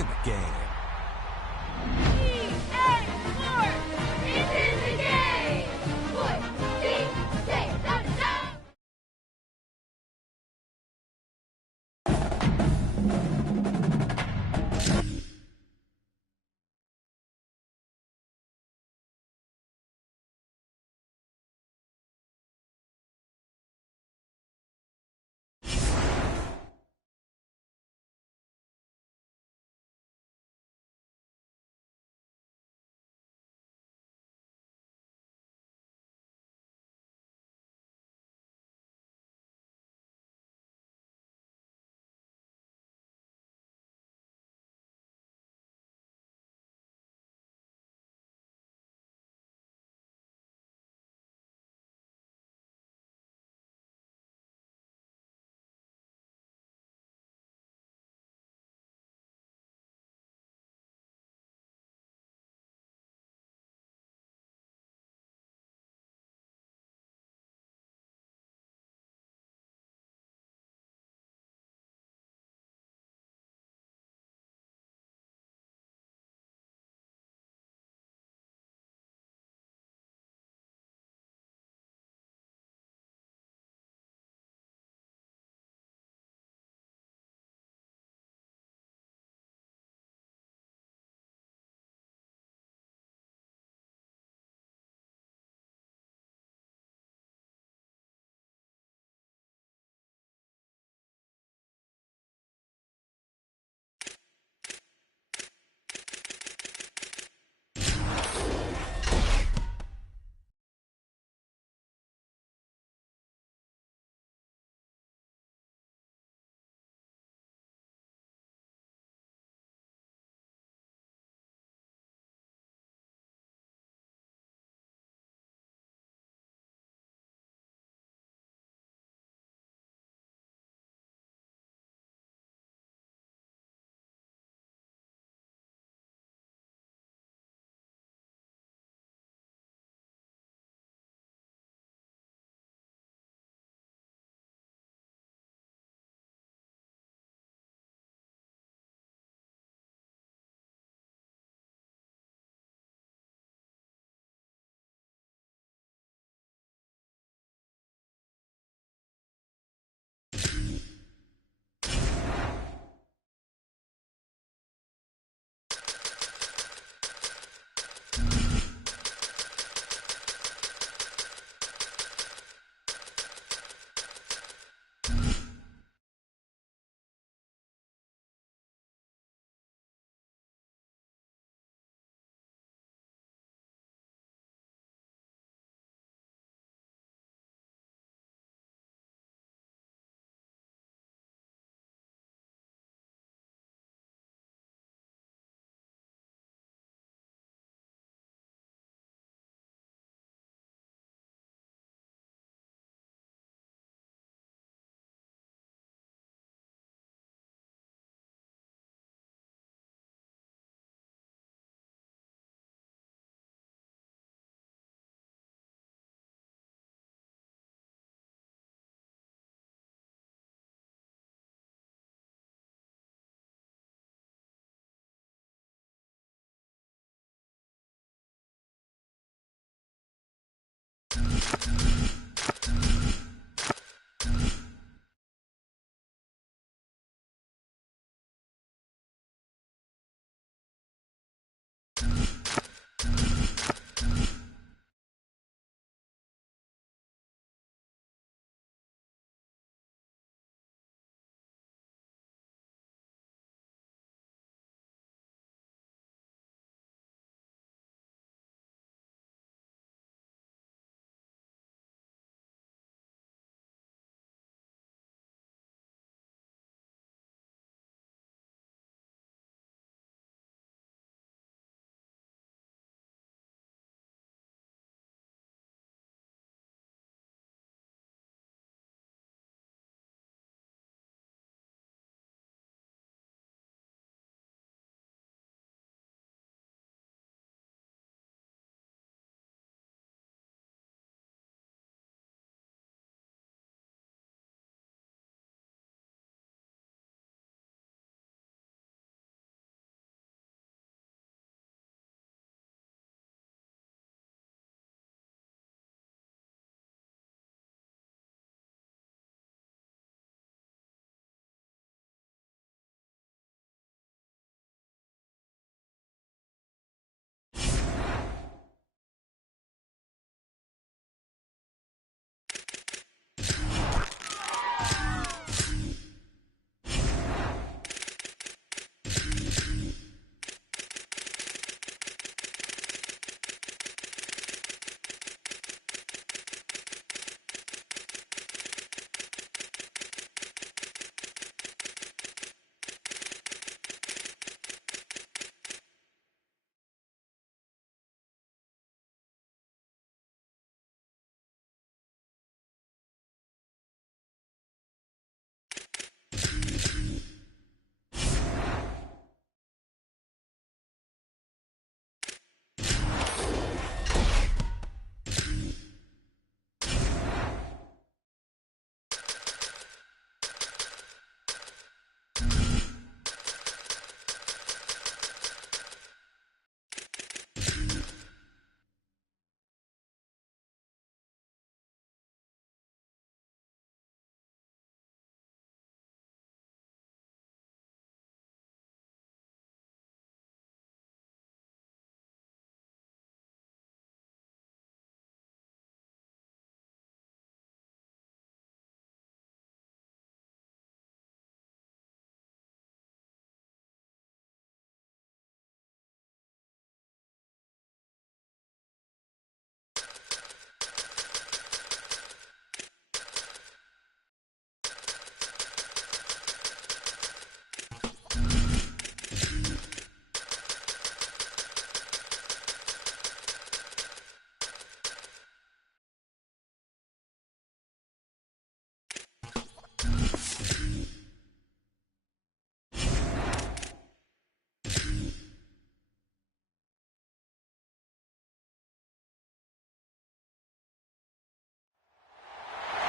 in the game. EA Sports is in the game! Sports, team, say,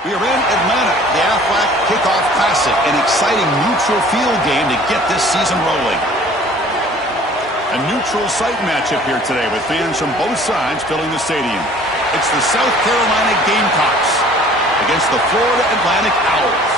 We are in Atlanta, the Aflac Kickoff Classic, an exciting neutral field game to get this season rolling. A neutral site matchup here today with fans from both sides filling the stadium. It's the South Carolina Gamecocks against the Florida Atlantic Owls.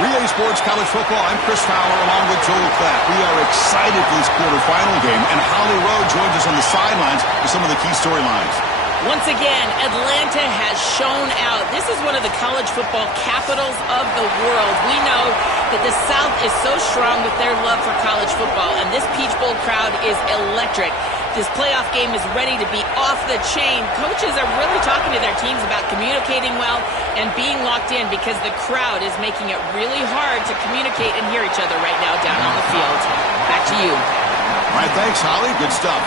For EA Sports College Football, I'm Chris Fowler along with Joel Klatt. We are excited for this quarterfinal game, and Holly Rowe joins us on the sidelines with some of the key storylines. Once again, Atlanta has shown out. This is one of the college football capitals of the world. We know that the South is so strong with their love for college football, and this Peach Bowl crowd is electric. This playoff game is ready to be off the chain. Coaches are really talking to their teams about communicating well and being locked in because the crowd is making it really hard to communicate and hear each other right now down on the field. Back to you. All right, thanks, Holly. Good stuff.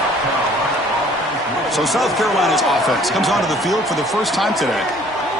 So South Carolina's offense comes onto the field for the first time today.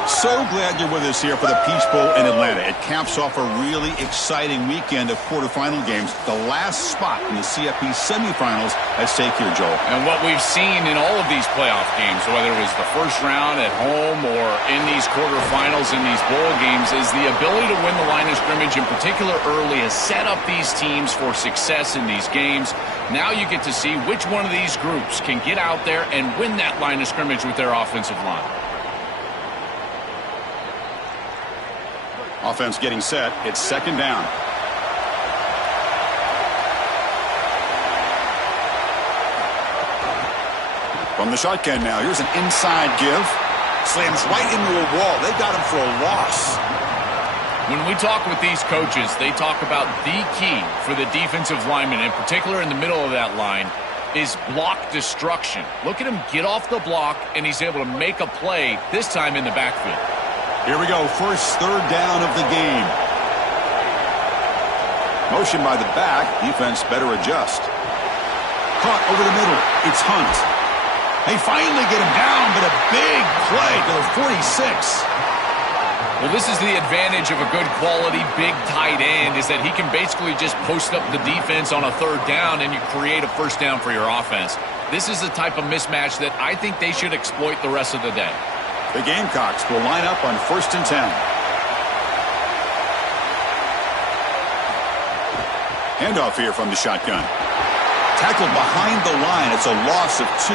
So glad you're with us here for the Peach Bowl in Atlanta. It caps off a really exciting weekend of quarterfinal games. The last spot in the CFP semifinals at stake here, Joel. And what we've seen in all of these playoff games, whether it was the first round at home or in these quarterfinals in these bowl games, is the ability to win the line of scrimmage, in particular early, has set up these teams for success in these games. Now you get to see which one of these groups can get out there and win that line of scrimmage with their offensive line. Offense getting set. It's second down. From the shotgun now. Here's an inside give. Slams right into a wall. They got him for a loss. When we talk with these coaches, they talk about the key for the defensive lineman, in particular in the middle of that line, is block destruction. Look at him get off the block, and he's able to make a play, this time in the backfield. Here we go. First third down of the game. Motion by the back. Defense better adjust. Caught over the middle. It's Hunt. They finally get him down, but a big play to the 46. Well, this is the advantage of a good quality big tight end, is that he can basically just post up the defense on a third down and you create a first down for your offense. This is the type of mismatch that I think they should exploit the rest of the day. The Gamecocks will line up on 1st and 10. Handoff here from the shotgun. Tackled behind the line. It's a loss of 2.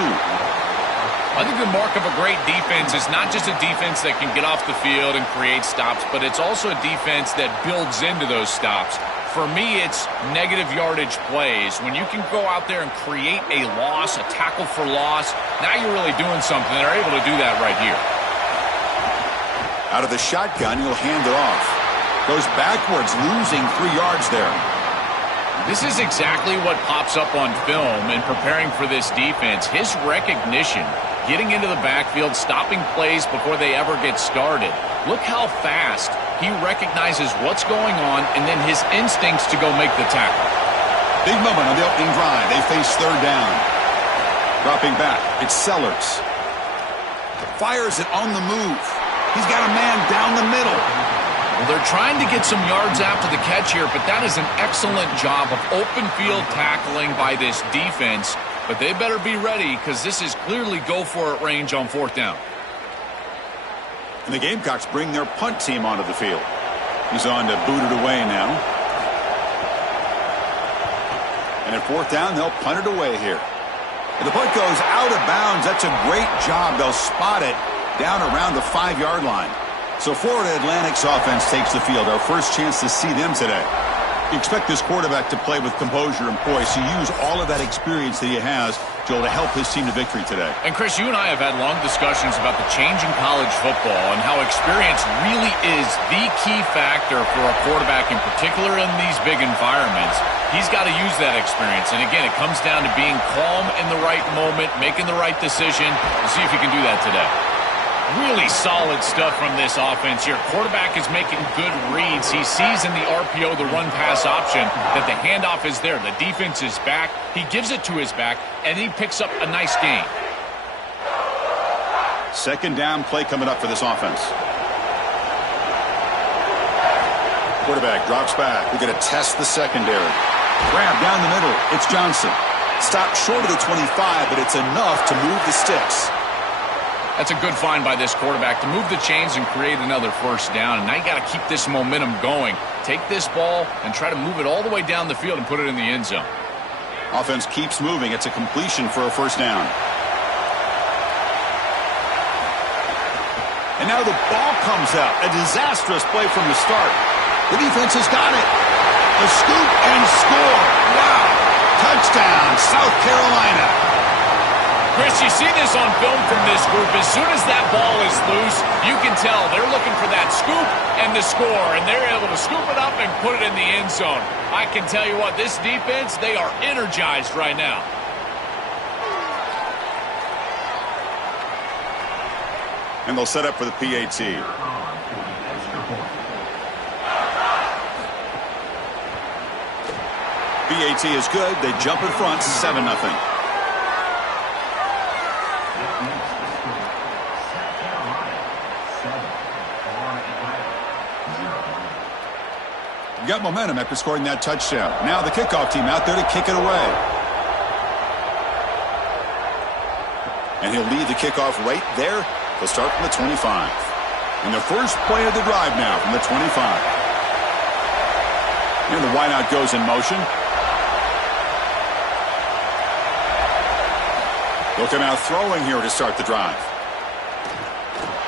I think the mark of a great defense is not just a defense that can get off the field and create stops, but it's also a defense that builds into those stops. For me, it's negative yardage plays. When you can go out there and create a loss, a tackle for loss, now you're really doing something. They're able to do that right here. Out of the shotgun, he'll hand it off. Goes backwards, losing 3 yards there. This is exactly what pops up on film in preparing for this defense. His recognition, getting into the backfield, stopping plays before they ever get started. Look how fast he recognizes what's going on and then his instincts to go make the tackle. Big moment on the opening drive. They face third down. Dropping back, it's Sellers. Fires it on the move. He's got a man down the middle. Well, they're trying to get some yards after the catch here, but that is an excellent job of open field tackling by this defense. But they better be ready because this is clearly go-for-it range on 4th down. And the Gamecocks bring their punt team onto the field. He's on to boot it away now. And at 4th down, they'll punt it away here. And the punt goes out of bounds. That's a great job. They'll spot it down around the 5-yard line. So Florida Atlantic's offense takes the field. Our first chance to see them today. You expect this quarterback to play with composure and poise, to use all of that experience that he has, Joel, to help his team to victory today. And Chris, you and I have had long discussions about the change in college football and how experience really is the key factor for a quarterback, in particular in these big environments. He's got to use that experience. And again, it comes down to being calm in the right moment, making the right decision. We'll see if he can do that today. Really solid stuff from this offense here. Quarterback is making good reads. He sees in the RPO, the run-pass option, that the handoff is there. The defense is back. He gives it to his back, and he picks up a nice gain. Second down play coming up for this offense. Quarterback drops back. We're going to test the secondary. Grab down the middle. It's Johnson. Stopped short of the 25, but it's enough to move the sticks. That's a good find by this quarterback to move the chains and create another first down. And now you got to keep this momentum going. Take this ball and try to move it all the way down the field and put it in the end zone. Offense keeps moving. It's a completion for a first down. And now the ball comes out. A disastrous play from the start. The defense has got it. A scoop and score. Wow. Touchdown, South Carolina. Chris, you see this on film from this group. As soon as that ball is loose, you can tell they're looking for that scoop and the score, and they're able to scoop it up and put it in the end zone. I can tell you what, this defense, they are energized right now. And they'll set up for the PAT. PAT is good. They jump in front, 7-0. Got momentum after scoring that touchdown. Now the kickoff team out there to kick it away. And he'll lead the kickoff right there. He'll start from the 25. And the first play of the drive now from the 25. And the wideout goes in motion. He'll come out throwing here to start the drive.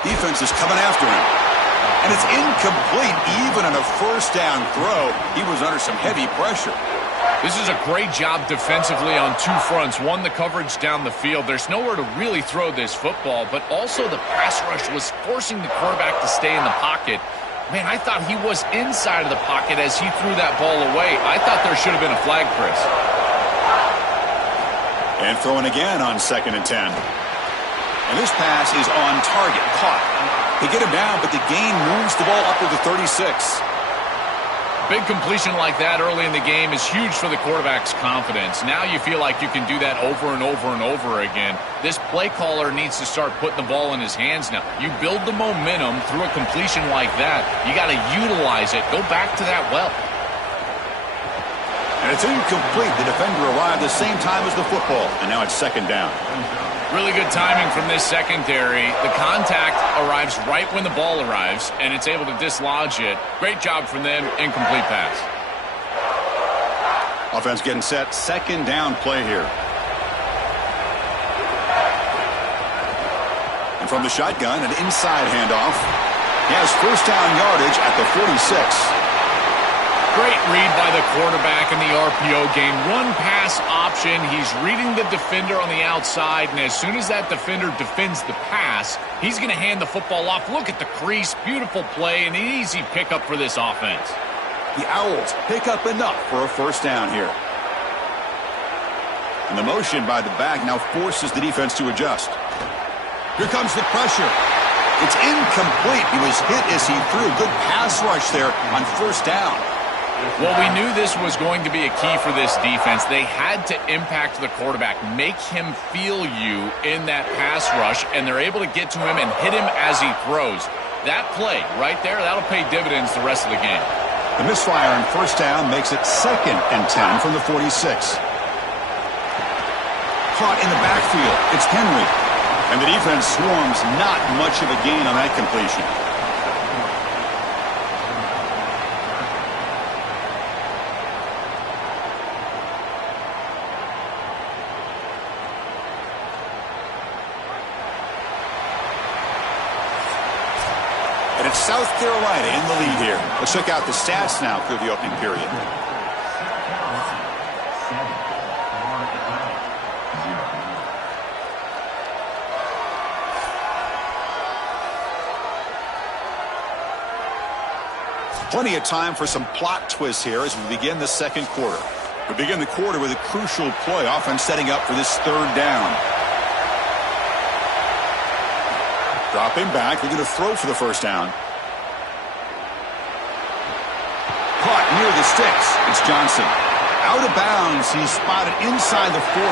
Defense is coming after him. And it's incomplete. Even on a first down throw, he was under some heavy pressure. This is a great job defensively on two fronts. One, the coverage down the field. There's nowhere to really throw this football, but also the pass rush was forcing the quarterback to stay in the pocket. Man, I thought he was inside of the pocket as he threw that ball away. I thought there should have been a flag, Chris. And throwing again on 2nd and 10. And this pass is on target, caught. They get him down, but the gain moves the ball up to the 36. Big completion like that early in the game is huge for the quarterback's confidence. Now you feel like you can do that over and over and over again. This play caller needs to start putting the ball in his hands now. You build the momentum through a completion like that. You got to utilize it. Go back to that well. And it's incomplete. The defender arrived the same time as the football, and now it's 2nd down. Really good timing from this secondary. The contact arrives right when the ball arrives, and it's able to dislodge it. Great job from them. Incomplete pass. Offense getting set. 2nd down play here. And from the shotgun, an inside handoff. He has first down yardage at the 46. Great read by the quarterback in the RPO game. Run pass option. He's reading the defender on the outside, and as soon as that defender defends the pass, he's going to hand the football off. Look at the crease. Beautiful play and an easy pickup for this offense. The Owls pick up enough for a first down here. And the motion by the back now forces the defense to adjust. Here comes the pressure. It's incomplete. He was hit as he threw. Good pass rush there on first down. Well, we knew this was going to be a key for this defense. They had to impact the quarterback, make him feel you in that pass rush, and they're able to get to him and hit him as he throws. That play right there, that'll pay dividends the rest of the game. The misfire on first down makes it 2nd and 10 from the 46. Caught in the backfield. It's Henry. And the defense swarms. Not much of a gain on that completion. And it's South Carolina in the lead here. Let's check out the stats now through the opening period. Plenty of time for some plot twists here as we begin the second quarter. We begin the quarter with a crucial play, offense setting up for this 3rd down. Dropping back, they're going to throw for the first down. Caught near the sticks. It's Johnson. Out of bounds, he's spotted inside the 40.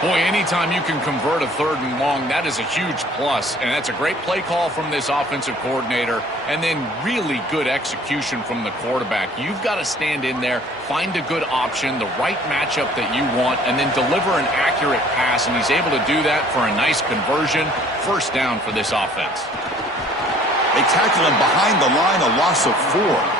Boy, anytime you can convert a 3rd and long, that is a huge plus. And that's a great play call from this offensive coordinator. And then really good execution from the quarterback. You've got to stand in there, find a good option, the right matchup that you want, and then deliver an accurate pass. And he's able to do that for a nice conversion. 1st down for this offense. They tackle him behind the line, a loss of 4.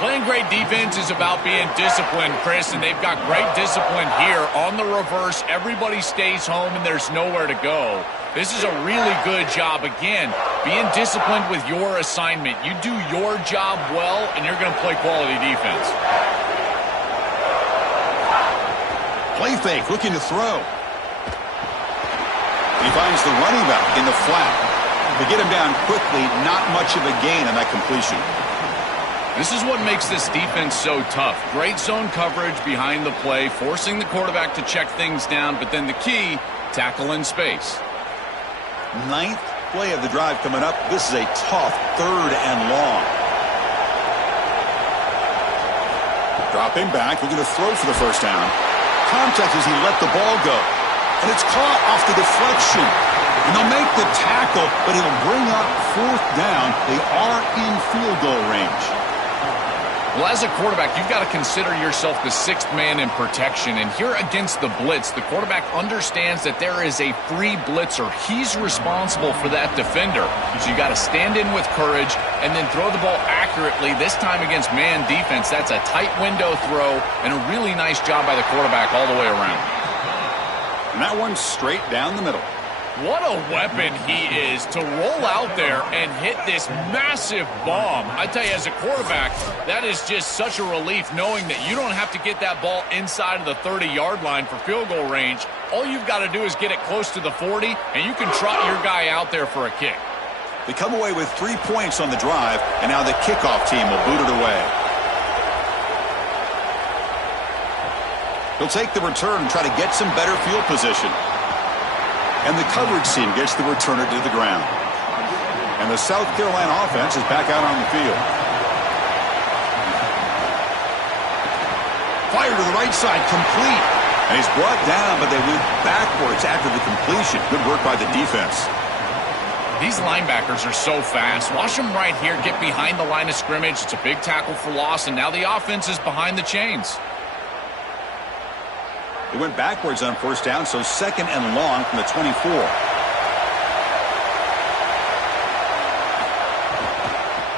Playing great defense is about being disciplined, Chris, and they've got great discipline here. On the reverse, everybody stays home and there's nowhere to go. This is a really good job. Again, being disciplined with your assignment. You do your job well, and you're going to play quality defense. Play fake, looking to throw. He finds the running back in the flat. To get him down quickly, not much of a gain on that completion. This is what makes this defense so tough. Great zone coverage behind the play, forcing the quarterback to check things down, but then the key, tackle in space. 9th play of the drive coming up. This is a tough 3rd and long. Dropping back, looking to throw for the 1st down. Contact as he let the ball go. And it's caught off the deflection. And they'll make the tackle, but it'll bring up 4th down. They are in field goal range. Well, as a quarterback, you've got to consider yourself the 6th man in protection. And here against the blitz, the quarterback understands that there is a free blitzer. He's responsible for that defender. So you got to stand in with courage and then throw the ball accurately. This time against man defense, that's a tight window throw and a really nice job by the quarterback all the way around. And that one's straight down the middle. What a weapon he is to roll out there and hit this massive bomb. I tell you, as a quarterback, that is just such a relief knowing that you don't have to get that ball inside of the 30-yard line for field goal range. All you've got to do is get it close to the 40, and you can trot your guy out there for a kick. They come away with 3 points on the drive, and now the kickoff team will boot it away. He'll take the return and try to get some better field position. And the coverage team gets the returner to the ground. And the South Carolina offense is back out on the field. Fire to the right side, complete. And he's brought down, but they went backwards after the completion. Good work by the defense. These linebackers are so fast. Watch them right here get behind the line of scrimmage. It's a big tackle for loss, and now the offense is behind the chains. They went backwards on 1st down, so 2nd and long from the 24.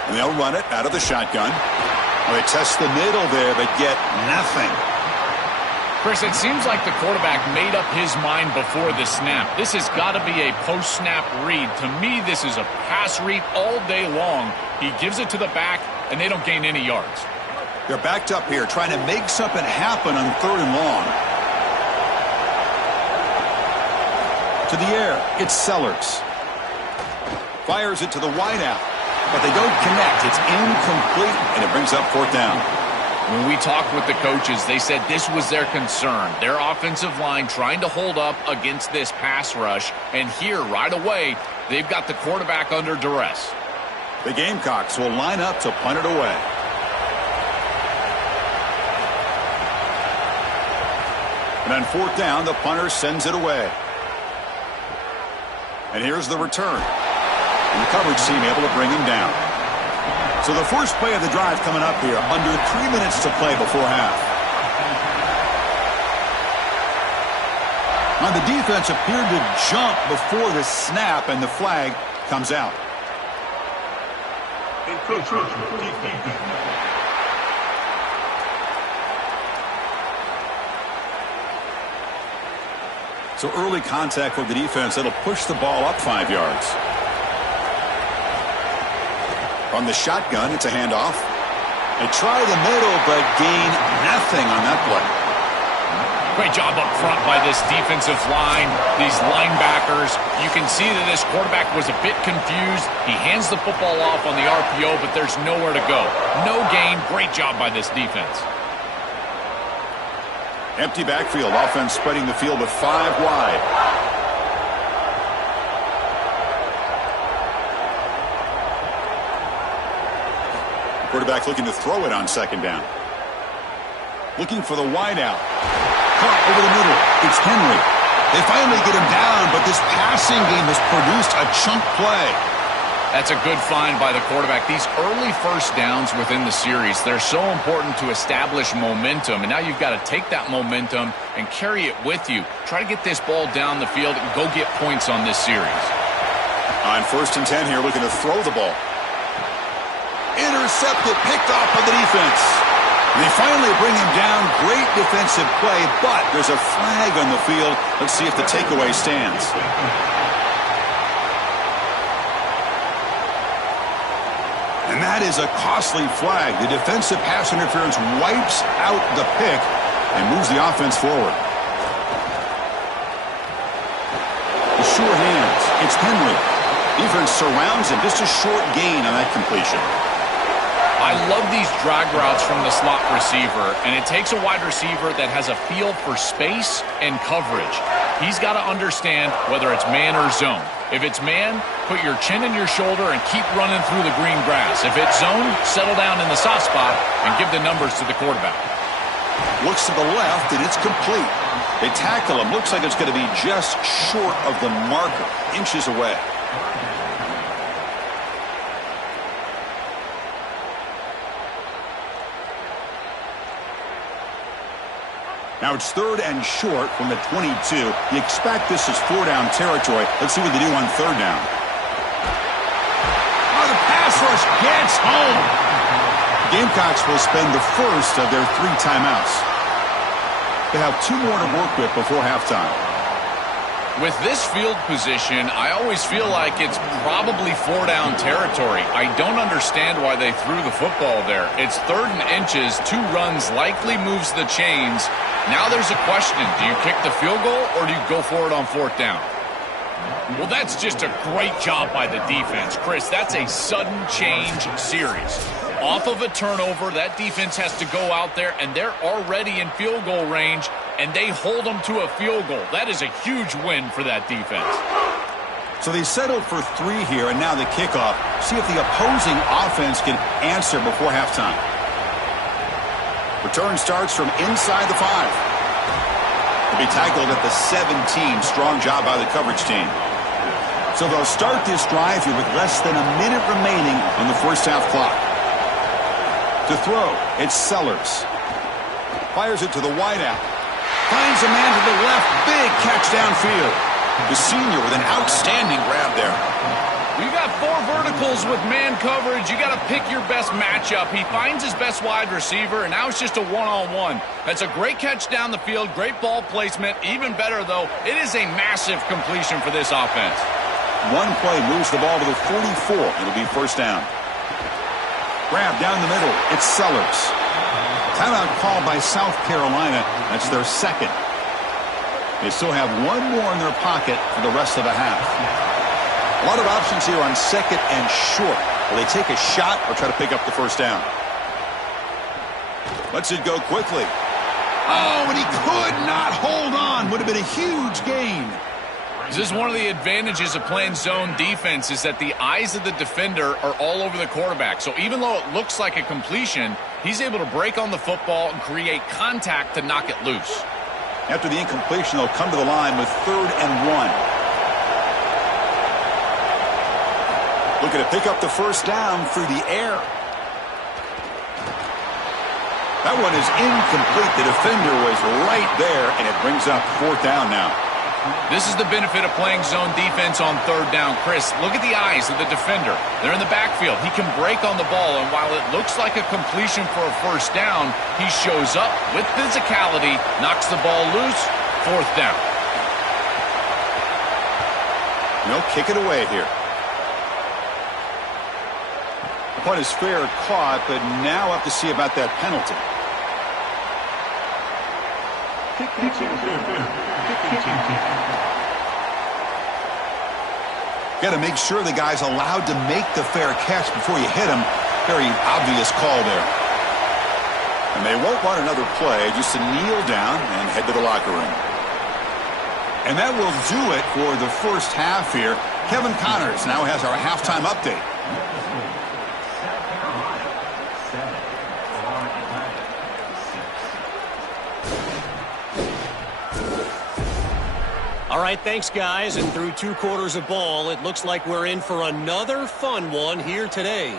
And they'll run it out of the shotgun. Well, they test the middle there, but get nothing. Chris, it seems like the quarterback made up his mind before the snap. This has got to be a post-snap read. To me, this is a pass read all day long. He gives it to the back, and they don't gain any yards. They're backed up here, trying to make something happen on 3rd and long. To the air, it's Sellers. Fires it to the wideout, but they don't connect. It's incomplete, and it brings up 4th down. When we talked with the coaches, they said this was their concern. Their offensive line trying to hold up against this pass rush, and here, right away, they've got the quarterback under duress. The Gamecocks will line up to punt it away. And on 4th down, the punter sends it away. And here's the return. And the coverage team able to bring him down. So the first play of the drive coming up here. Under 3 minutes to play before half. Now the defense appeared to jump before the snap, and the flag comes out. So early contact for the defense. That'll push the ball up 5 yards. From the shotgun, it's a handoff. They try the middle, but gain nothing on that play. Great job up front by this defensive line, these linebackers. You can see that this quarterback was a bit confused. He hands the football off on the RPO, but there's nowhere to go. No gain. Great job by this defense. Empty backfield. Offense spreading the field with 5 wide. Quarterback looking to throw it on 2nd down. Looking for the wide out. caught over the middle. It's Henry. They finally get him down, but this passing game has produced a chunk play. That's a good find by the quarterback. These early first downs within the series, they're so important to establish momentum. And now you've got to take that momentum and carry it with you. Try to get this ball down the field and go get points on this series. On 1st and 10 here, looking to throw the ball. Intercepted, picked off by the defense. They finally bring him down. Great defensive play, but there's a flag on the field. Let's see if the takeaway stands. And that is a costly flag. The defensive pass interference wipes out the pick and moves the offense forward. The sure hands. It's Henry. Defense surrounds him. Just a short gain on that completion. I love these drag routes from the slot receiver, and it takes a wide receiver that has a feel for space and coverage. He's got to understand whether it's man or zone. If it's man, put your chin in your shoulder and keep running through the green grass. If it's zone, settle down in the soft spot and give the numbers to the quarterback. Looks to the left, and it's complete. They tackle him. Looks like it's going to be just short of the marker, inches away. Now it's 3rd and short from the 22. You expect this is 4-down territory. Let's see what they do on 3rd down. Oh, the pass rush gets home. Gamecocks will spend the first of their 3 timeouts. They have 2 more to work with before halftime. With this field position, I always feel like it's probably 4-down territory. I don't understand why they threw the football there. It's 3rd and inches, 2 runs likely moves the chains. Now there's a question. Do you kick the field goal or do you go for it on 4th down? Well, that's just a great job by the defense. Chris, that's a sudden change series. Off of a turnover, that defense has to go out there, and they're already in field goal range, and they hold them to a field goal. That is a huge win for that defense. So they settled for 3 here, and now the kickoff. See if the opposing offense can answer before halftime. Return starts from inside the 5. They'll be tackled at the 17. Strong job by the coverage team. So they'll start this drive here with less than a minute remaining on the first half clock. To throw, it's Sellers. Fires it to the wideout. Finds a man to the left. Big catch downfield. The senior with an outstanding grab there. You got 4 verticals with man coverage. You got to pick your best matchup. He finds his best wide receiver, and now it's just a one-on-one. That's a great catch down the field, great ball placement. Even better, though, it is a massive completion for this offense. One play moves the ball to the 44. It'll be 1st down. Grab down the middle. It's Sellers. Timeout called by South Carolina. That's their 2nd. They still have 1 more in their pocket for the rest of the half. A lot of options here on 2nd and short. Will they take a shot or try to pick up the 1st down? Lets it go quickly. Oh, and he could not hold on. Would have been a huge gain. This is one of the advantages of playing zone defense is that the eyes of the defender are all over the quarterback. So even though it looks like a completion, he's able to break on the football and create contact to knock it loose. After the incompletion, they'll come to the line with 3rd and 1. Looking to pick up the 1st down through the air. That one is incomplete. The defender was right there, and it brings up 4th down now. This is the benefit of playing zone defense on 3rd down. Chris, look at the eyes of the defender. They're in the backfield. He can break on the ball, and while it looks like a completion for a 1st down, he shows up with physicality, knocks the ball loose, 4th down. They'll kick it away here. The punt is fair caught, but now up to see about that penalty. Got to make sure the guy's allowed to make the fair catch before you hit him. Very obvious call there. And they won't run another play, just to kneel down and head to the locker room. And that will do it for the first half here. Kevin Connors now has our halftime update. All right, thanks, guys. And through 2 quarters of ball, it looks like we're in for another fun one here today.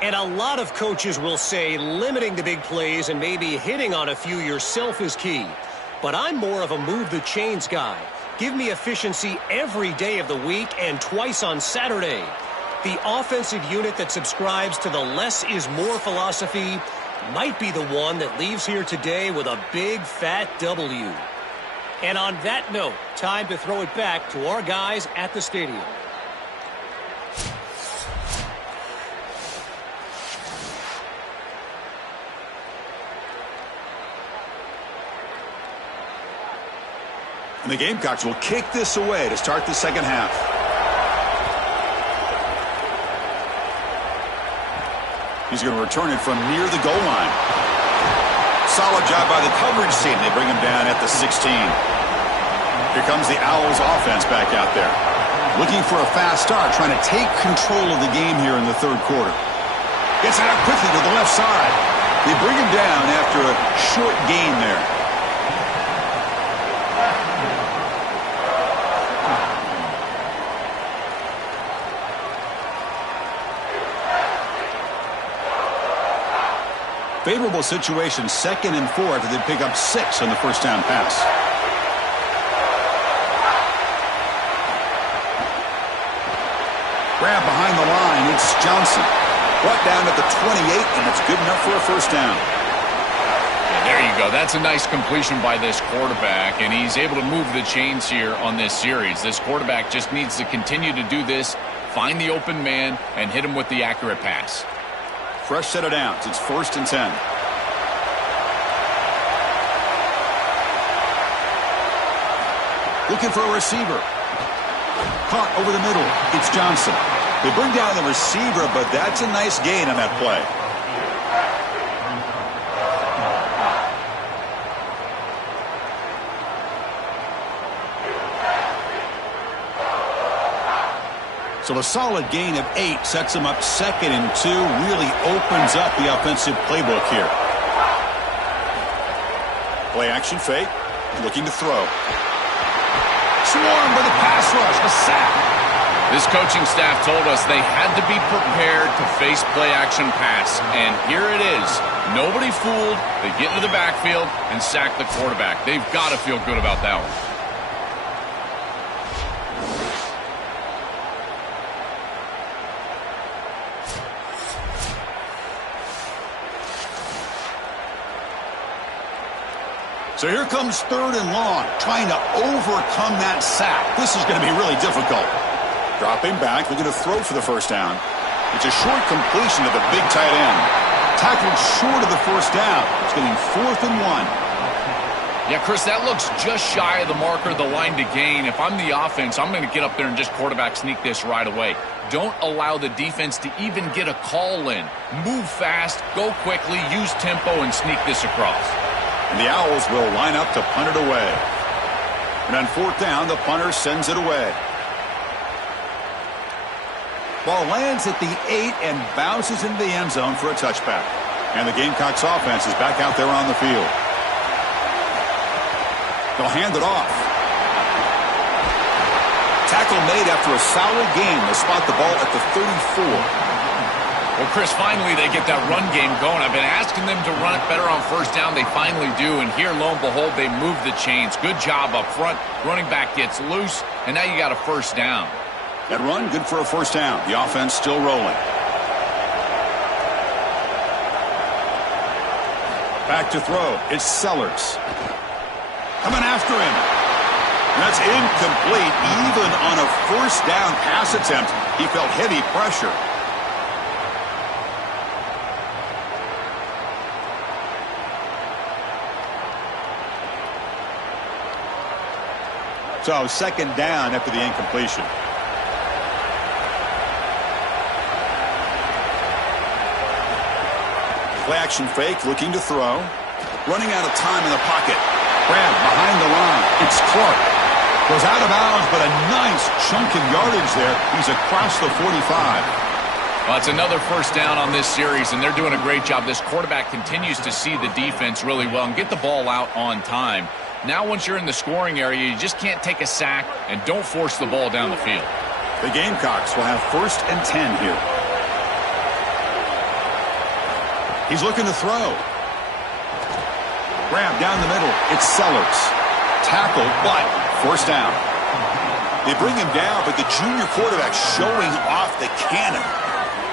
And a lot of coaches will say limiting the big plays and maybe hitting on a few yourself is key. But I'm more of a move the chains guy. Give me efficiency every day of the week and twice on Saturday. The offensive unit that subscribes to the less is more philosophy might be the one that leaves here today with a big fat W. And on that note, time to throw it back to our guys at the stadium. And the Gamecocks will kick this away to start the second half. He's going to return it from near the goal line. Solid job by the coverage team. They bring him down at the 16. Here comes the Owls offense back out there. Looking for a fast start, trying to take control of the game here in the third quarter. Gets it out quickly to the left side. They bring him down after a short gain there. Favorable situation, 2nd and 4 after they pick up 6 on the first down pass. Grab behind the line, it's Johnson. Brought down at the 28, and it's good enough for a first down. Yeah, there you go. That's a nice completion by this quarterback, and he's able to move the chains here on this series. This quarterback just needs to continue to do this, find the open man, and hit him with the accurate pass. Fresh set of downs. It's 1st and 10. Looking for a receiver. Caught over the middle. It's Johnson. They bring down the receiver, but that's a nice gain on that play. So a solid gain of 8 sets them up 2nd and 2, really opens up the offensive playbook here. Play action fake, looking to throw. Swarmed by the pass rush, a sack. This coaching staff told us they had to be prepared to face play action pass, and here it is. Nobody fooled. They get into the backfield and sack the quarterback. They've got to feel good about that one. So here comes 3rd and long, trying to overcome that sack. This is going to be really difficult. Dropping back, looking to throw for the first down. It's a short completion to the big tight end. Tackled short of the first down. It's getting 4th and 1. Yeah, Chris, that looks just shy of the marker, the line to gain. If I'm the offense, I'm going to get up there and just quarterback sneak this right away. Don't allow the defense to even get a call in. Move fast, go quickly, use tempo, and sneak this across. And the Owls will line up to punt it away. And on 4th down, the punter sends it away. Ball lands at the 8 and bounces into the end zone for a touchback. And the Gamecocks offense is back out there on the field. They'll hand it off. Tackle made after a solid gain to spot the ball at the 34. Well, Chris, finally they get that run game going. I've been asking them to run it better on first down. They finally do, and here, lo and behold, they move the chains. Good job up front. Running back gets loose, and now you got a first down. That run, good for a first down. The offense still rolling. Back to throw. It's Sellers. Coming after him. That's incomplete. Even on a first down pass attempt, he felt heavy pressure. So 2nd down after the incompletion. Play action fake, looking to throw. Running out of time in the pocket. Grab behind the line. It's Clark. Goes out of bounds, but a nice chunk of yardage there. He's across the 45. Well, it's another first down on this series, and they're doing a great job. This quarterback continues to see the defense really well and get the ball out on time. Now once you're in the scoring area, you just can't take a sack and don't force the ball down the field. The Gamecocks will have 1st and 10 here. He's looking to throw. Grab down the middle. It's Sellers. Tackled, but forced down. They bring him down, but the junior quarterback showing off the cannon.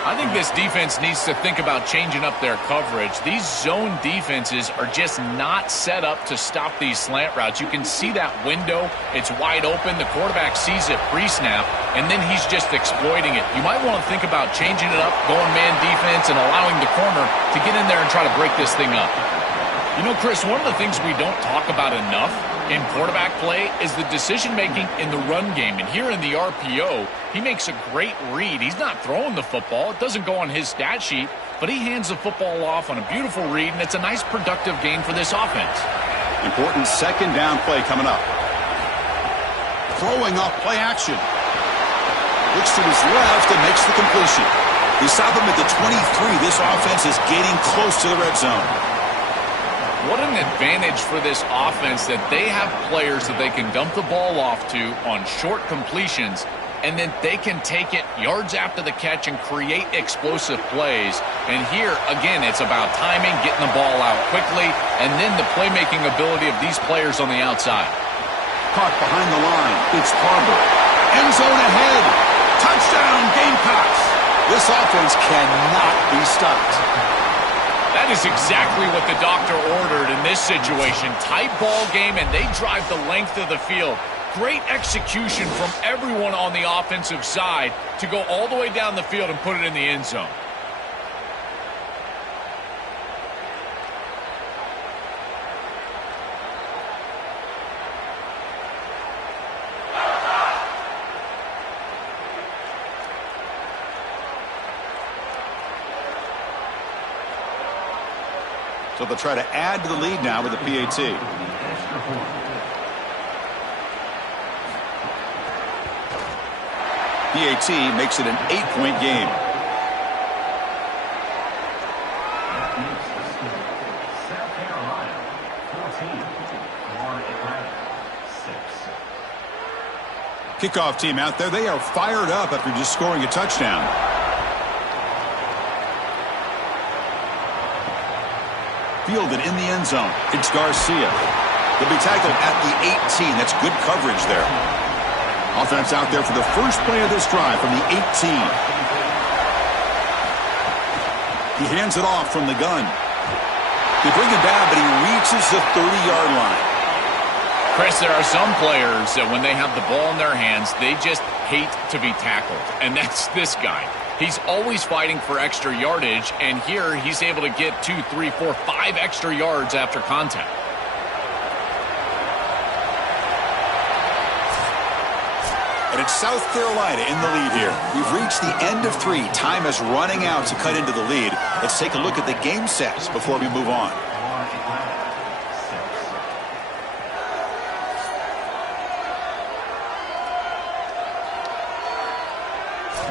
I think this defense needs to think about changing up their coverage. These zone defenses are just not set up to stop these slant routes. You can see that window. It's wide open. The quarterback sees it pre-snap, and then he's just exploiting it. You might want to think about changing it up, going man defense, and allowing the corner to get in there and try to break this thing up. You know, Chris, one of the things we don't talk about enough in quarterback play is the decision-making in the run game. And here in the RPO, he makes a great read. He's not throwing the football. It doesn't go on his stat sheet, but he hands the football off on a beautiful read, and it's a nice productive game for this offense. Important 2nd down play coming up. Throwing off play action. Looks to his left and makes the completion. They stop him at the 23. This offense is getting close to the red zone. What an advantage for this offense that they have players that they can dump the ball off to on short completions, and then they can take it yards after the catch and create explosive plays. And here, again, it's about timing, getting the ball out quickly, and then the playmaking ability of these players on the outside. Caught behind the line. It's Harbor. End zone ahead. Touchdown, Gamecocks. This offense cannot be stopped. That is exactly what the doctor ordered in this situation. Tight ball game, and they drive the length of the field. Great execution from everyone on the offensive side to go all the way down the field and put it in the end zone. So they'll try to add to the lead now with the PAT. PAT makes it an 8-point game. South Carolina, 14. Atlanta, 6. Kickoff team out there. They are fired up after just scoring a touchdown. Fielded in the end zone. It's Garcia. He'll be tackled at the 18. That's good coverage there. Offense out there for the first play of this drive from the 18. He hands it off from the gun. They bring him down, but he reaches the 30-yard line. Chris, there are some players that when they have the ball in their hands, they just hate to be tackled. And that's this guy. He's always fighting for extra yardage, and here he's able to get 2, 3, 4, 5 extra yards after contact. And it's South Carolina in the lead here. We've reached the end of 3. Time is running out to cut into the lead. Let's take a look at the game sets before we move on.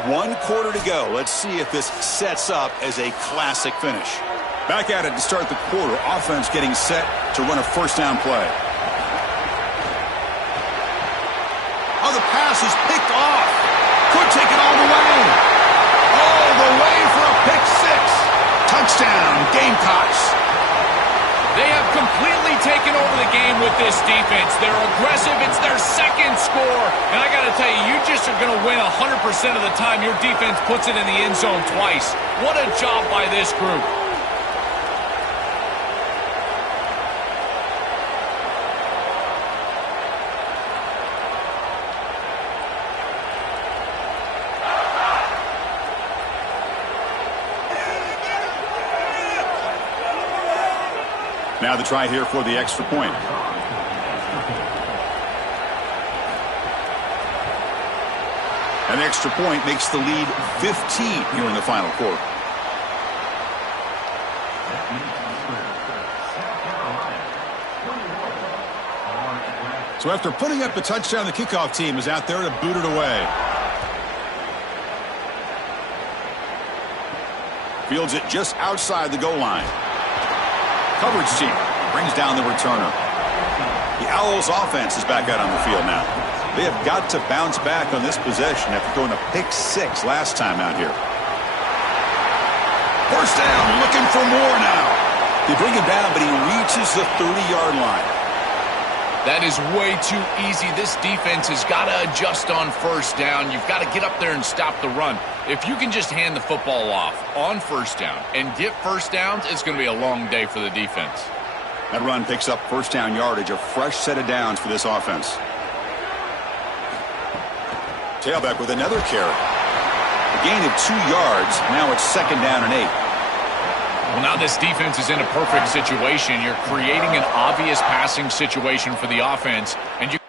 One quarter to go. Let's see if this sets up as a classic finish. Back at it to start the quarter. Offense getting set to run a first down play. Oh, the pass is picked off. Could take it all the way. All the way for a pick 6. Touchdown, Gamecocks. They have completely taken over the game with this defense. They're aggressive. It's their second score. And I got to tell you, you just are going to win 100% of the time your defense puts it in the end zone twice. What a job by this group. Now the try here for the extra point. An extra point makes the lead 15 here in the final quarter. So after putting up the touchdown, the kickoff team is out there to boot it away. Fields it just outside the goal line. Coverage team brings down the returner. The Owls offense is back out on the field now. They have got to bounce back on this possession after throwing a pick-6 last time out here. First down, looking for more now. They bring him down, but he reaches the 30-yard line. That is way too easy. This defense has got to adjust on first down. You've got to get up there and stop the run. If you can just hand the football off on first down and get first downs, it's going to be a long day for the defense. That run picks up first down yardage, a fresh set of downs for this offense. Tailback with another carry. A gain of 2 yards. Now it's second down and 8. Well, now this defense is in a perfect situation. You're creating an obvious passing situation for the offense, and you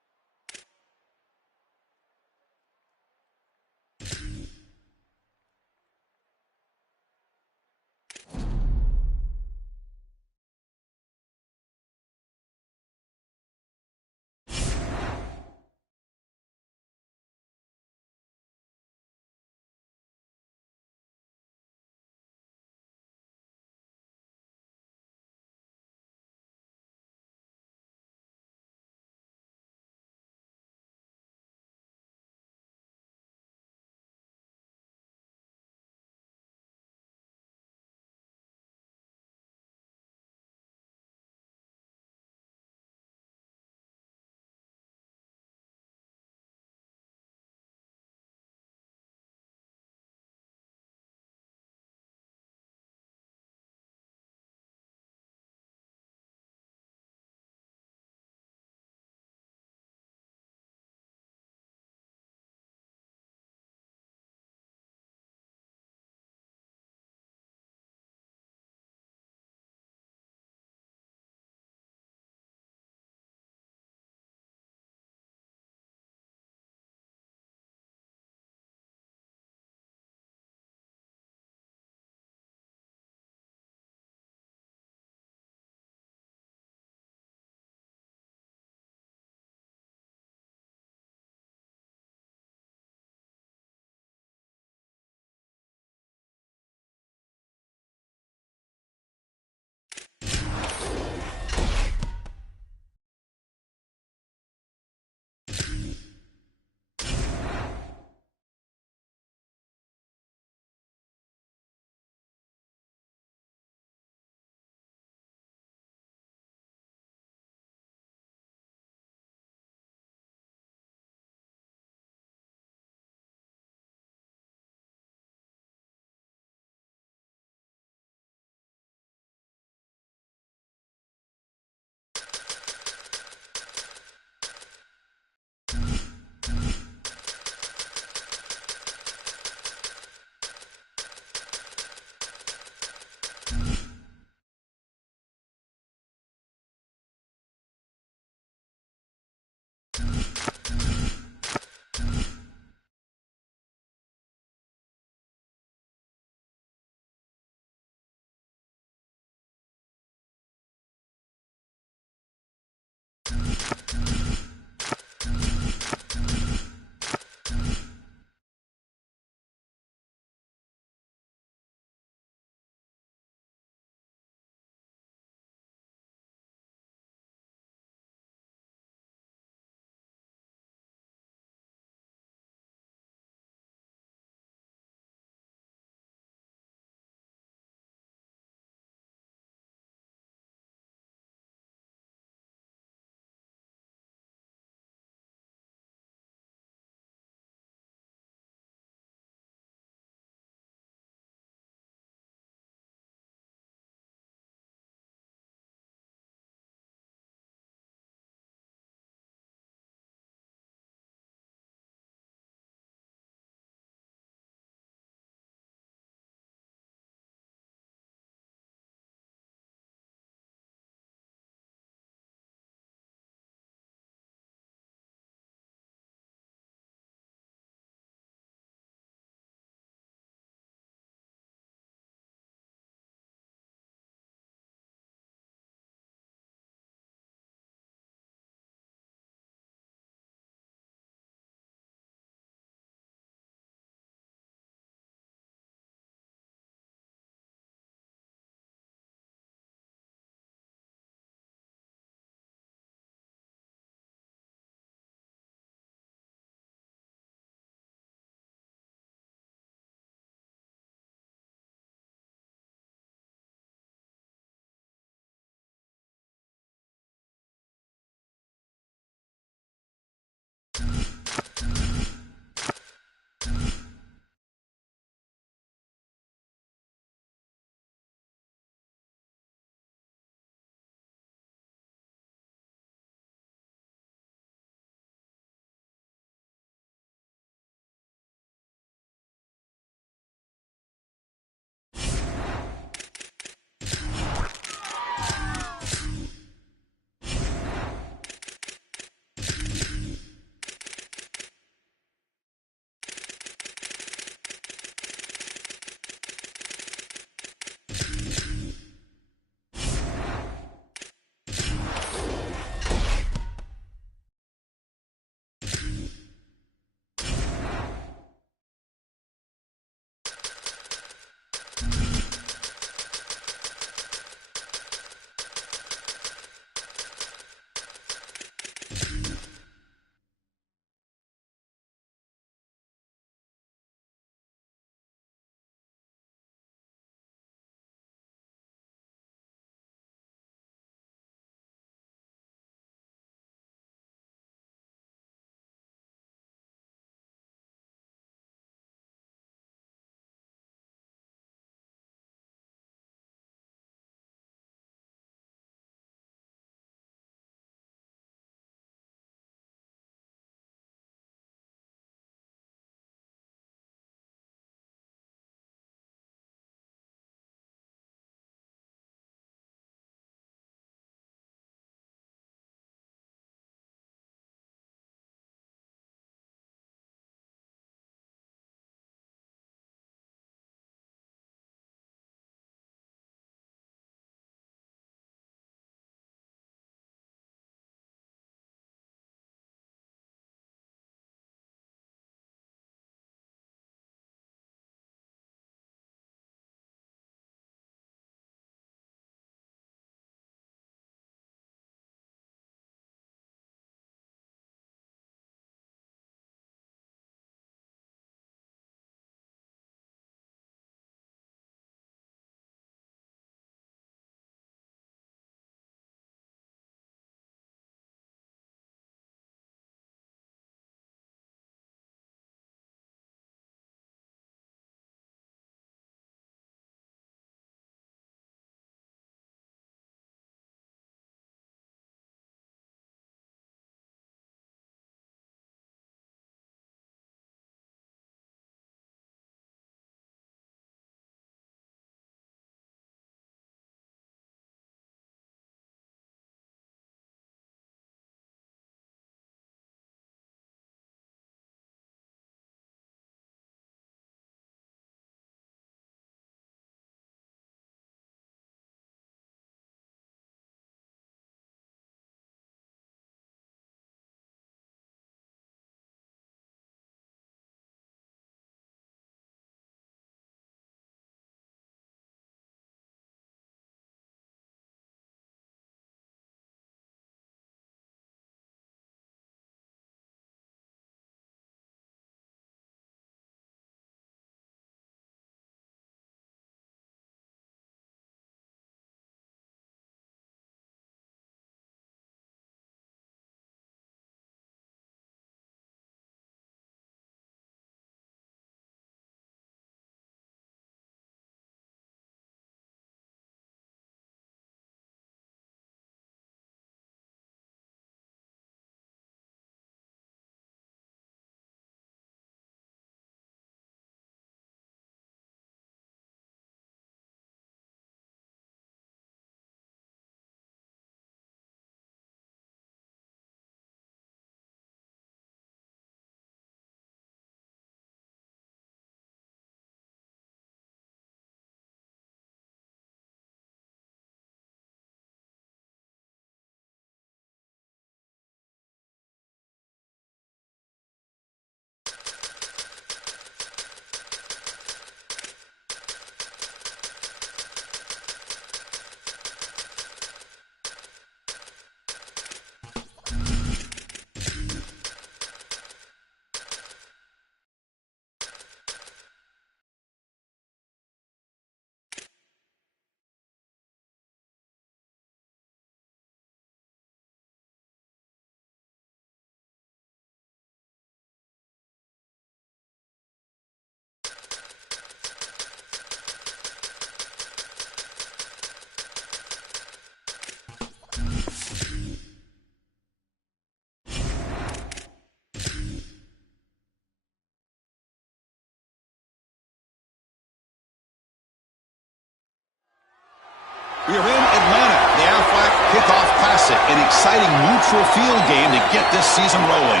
We are in Atlanta, the Aflac Kickoff Classic, an exciting neutral field game to get this season rolling.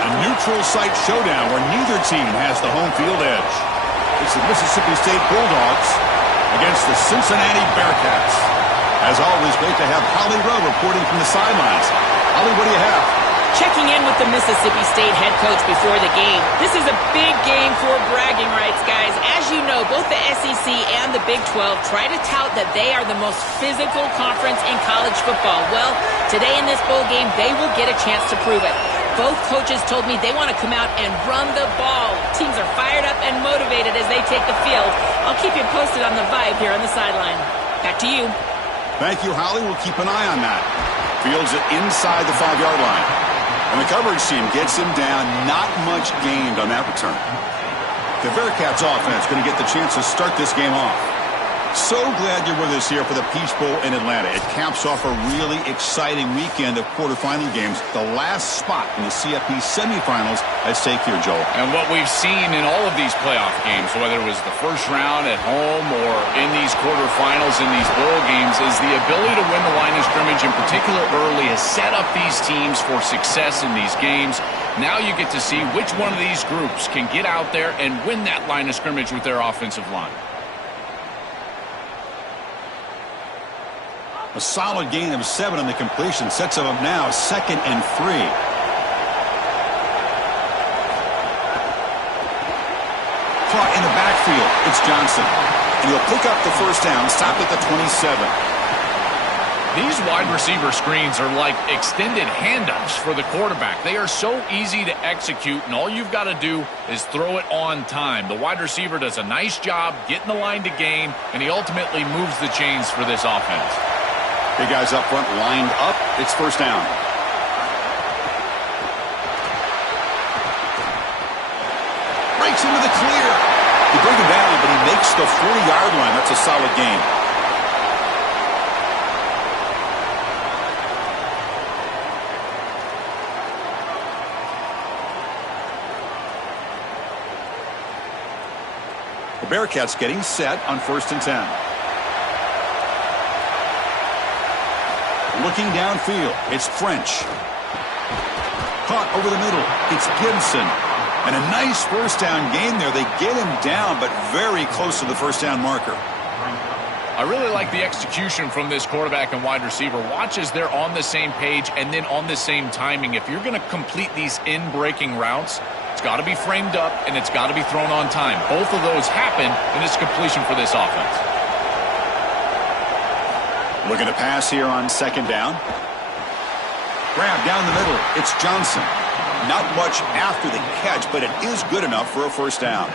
A neutral site showdown where neither team has the home field edge. It's the Mississippi State Bulldogs against the Cincinnati Bearcats. As always, great to have Holly Rowe reporting from the sidelines. Holly, what do you have? Checking in with the Mississippi State head coach before the game. This is a big game for bragging rights, guys. As you know, both the SEC and the Big 12 try to tout that they are the most physical conference in college football. Well, today in this bowl game, they will get a chance to prove it. Both coaches told me they want to come out and run the ball. Teams are fired up and motivated as they take the field. I'll keep you posted on the vibe here on the sideline. Back to you. Thank you, Holly. We'll keep an eye on that. Fields it inside the 5-yard line. And the coverage team gets him down. Not much gained on that return. The Bearcats offense going to get the chance to start this game off. So glad you're with us here for the Peach Bowl in Atlanta. It caps off a really exciting weekend of quarterfinal games. The last spot in the CFP semifinals at stake here, Joel. And what we've seen in all of these playoff games, whether it was the first round at home or in these quarterfinals in these bowl games, is the ability to win the line of scrimmage, in particular early, has set up these teams for success in these games. Now you get to see which one of these groups can get out there and win that line of scrimmage with their offensive line. A solid gain of 7 on the completion sets them up now 2nd and 3. Caught in the backfield. It's Johnson. And he'll pick up the first down, stop at the 27. These wide receiver screens are like extended handoffs for the quarterback. They are so easy to execute, and all you've got to do is throw it on time. The wide receiver does a nice job getting the line to gain, and he ultimately moves the chains for this offense. Big guys up front lined up. It's first down. Breaks into the clear. They bring him down, but he makes the 40-yard line. That's a solid gain. The Bearcats getting set on 1st and 10. Looking downfield, it's French. Caught over the middle, it's Gibson. And a nice first down gain there. They get him down, but very close to the first down marker. I really like the execution from this quarterback and wide receiver. Watch as they're on the same page and then on the same timing. If you're going to complete these in-breaking routes, it's got to be framed up and it's got to be thrown on time. Both of those happen, and it's completion for this offense. Looking to pass here on 2nd down. Grab down the middle. It's Johnson. Not much after the catch, but it is good enough for a first down.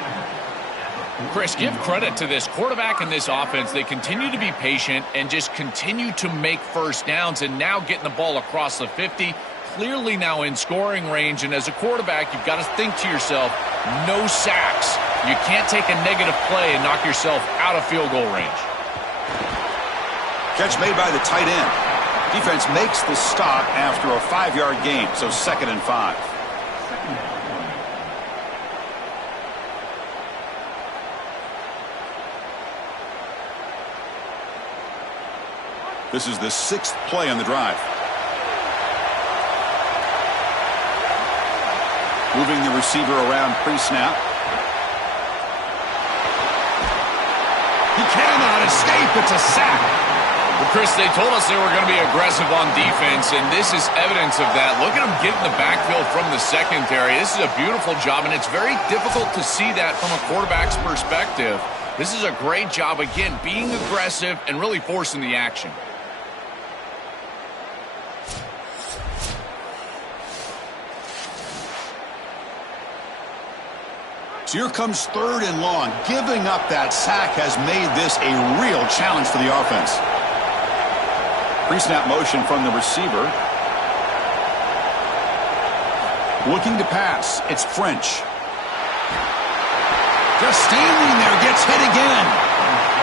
Chris, give credit to this quarterback and this offense. They continue to be patient and just continue to make first downs, and now getting the ball across the 50, clearly now in scoring range. And as a quarterback, you've got to think to yourself, no sacks. You can't take a negative play and knock yourself out of field goal range. Catch made by the tight end. Defense makes the stop after a 5-yard gain, so 2nd and 5. This is the 6th play on the drive. Moving the receiver around pre-snap. He cannot escape. It's a sack. Well, Chris, they told us they were going to be aggressive on defense, and this is evidence of that. Look at them getting the backfield from the secondary. This is a beautiful job, and it's very difficult to see that from a quarterback's perspective. This is a great job, again, being aggressive and really forcing the action. So here comes 3rd and long. Giving up that sack has made this a real challenge for the offense. Pre-snap motion from the receiver. Looking to pass. It's French. Just standing there, gets hit again.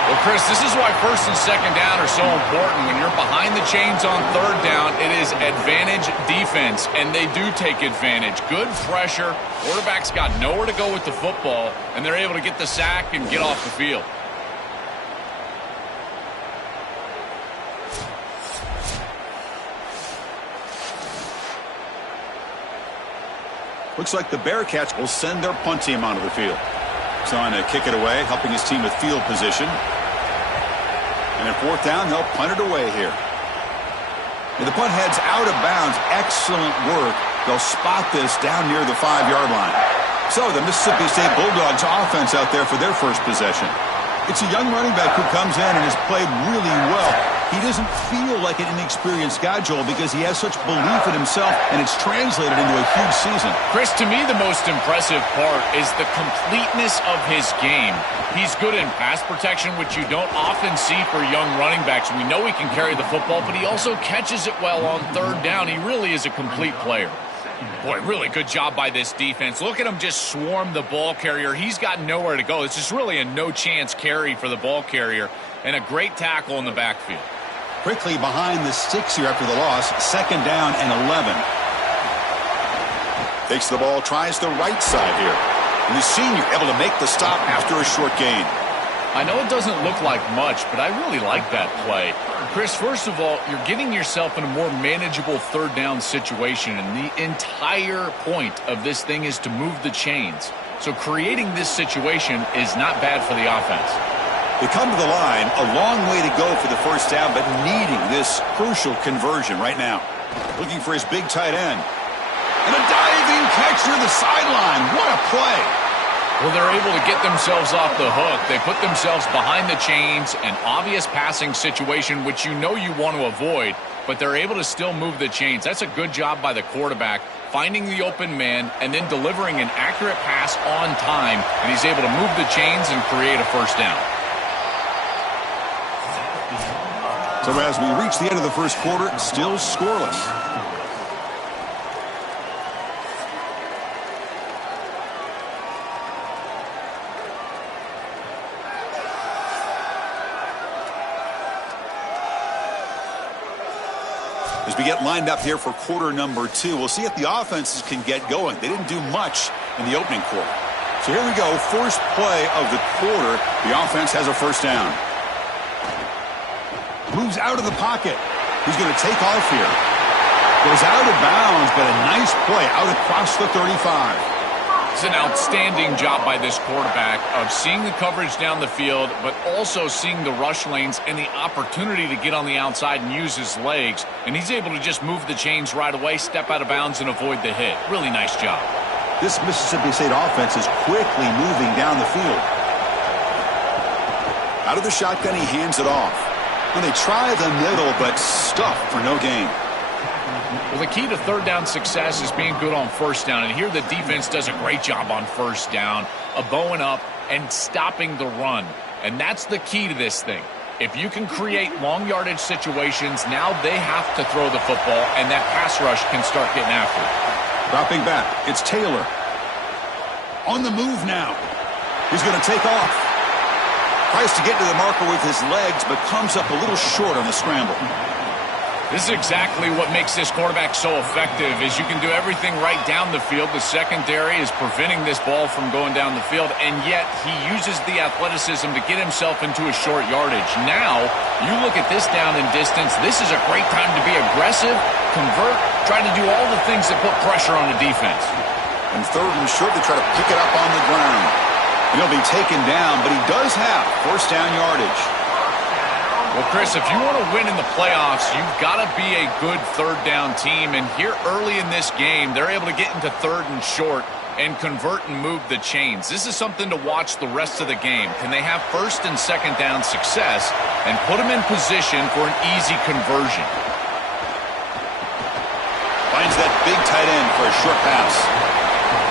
Well, Chris, this is why 1st and 2nd down are so important. When you're behind the chains on 3rd down, it is advantage defense, and they do take advantage. Good pressure. Quarterback's got nowhere to go with the football, and they're able to get the sack and get off the field. Looks like the Bearcats will send their punt team onto the field. He's on to kick it away, helping his team with field position. And at 4th down, they'll punt it away here. And the punt heads out of bounds. Excellent work They'll spot this down near the 5-yard line. So the Mississippi State Bulldogs offense out there for their first possession. It's a young running back who comes in and has played really well. He doesn't feel like an inexperienced guy, Joel, because he has such belief in himself, and it's translated into a huge season. Chris, to me, the most impressive part is the completeness of his game. He's good in pass protection, which you don't often see for young running backs. We know he can carry the football, but he also catches it well on third down. He really is a complete player. Boy, really good job by this defense. Look at him just swarm the ball carrier. He's got nowhere to go. It's just really a no-chance carry for the ball carrier, and a great tackle in the backfield. Quickly behind the sticks here after the loss. 2nd down and 11. Takes the ball, tries the right side here. And the senior able to make the stop after a short gain. I know it doesn't look like much, but I really like that play. Chris, first of all, you're getting yourself in a more manageable third down situation, and the entire point of this thing is to move the chains. So creating this situation is not bad for the offense. They come to the line, a long way to go for the first down, but needing this crucial conversion right now. Looking for his big tight end. And a diving catch near the sideline. What a play. Well, they're able to get themselves off the hook. They put themselves behind the chains, an obvious passing situation, which you know you want to avoid, but they're able to still move the chains. That's a good job by the quarterback, finding the open man and then delivering an accurate pass on time, and he's able to move the chains and create a first down. So as we reach the end of the first quarter, still scoreless. As we get lined up here for quarter number 2, we'll see if the offenses can get going. They didn't do much in the opening quarter. So here we go, first play of the quarter. The offense has a first down. Moves out of the pocket. He's going to take off here. Goes out of bounds, but a nice play out across the 35. It's an outstanding job by this quarterback of seeing the coverage down the field, but also seeing the rush lanes and the opportunity to get on the outside and use his legs. And he's able to just move the chains right away, step out of bounds, and avoid the hit. Really nice job. This Mississippi State offense is quickly moving down the field. Out of the shotgun, he hands it off. And they try the middle, but stuffed for no gain. Well, the key to third down success is being good on first down. And here the defense does a great job on first down of bowing up and stopping the run. And that's the key to this thing. If you can create long yardage situations, now they have to throw the football, and that pass rush can start getting after it. Dropping back, it's Taylor. On the move now. He's going to take off. Tries to get to the marker with his legs, but comes up a little short on the scramble. This is exactly what makes this quarterback so effective, is you can do everything right down the field. The secondary is preventing this ball from going down the field, and yet he uses the athleticism to get himself into a short yardage. Now, you look at this down and distance, this is a great time to be aggressive, convert, try to do all the things that put pressure on the defense. And third and short, they try to pick it up on the ground. And he'll be taken down, but he does have first down yardage. Well, Chris, if you want to win in the playoffs, you've got to be a good third down team. And here early in this game, they're able to get into third and short and convert and move the chains. This is something to watch the rest of the game. Can they have first and second down success and put them in position for an easy conversion? Finds that big tight end for a short pass.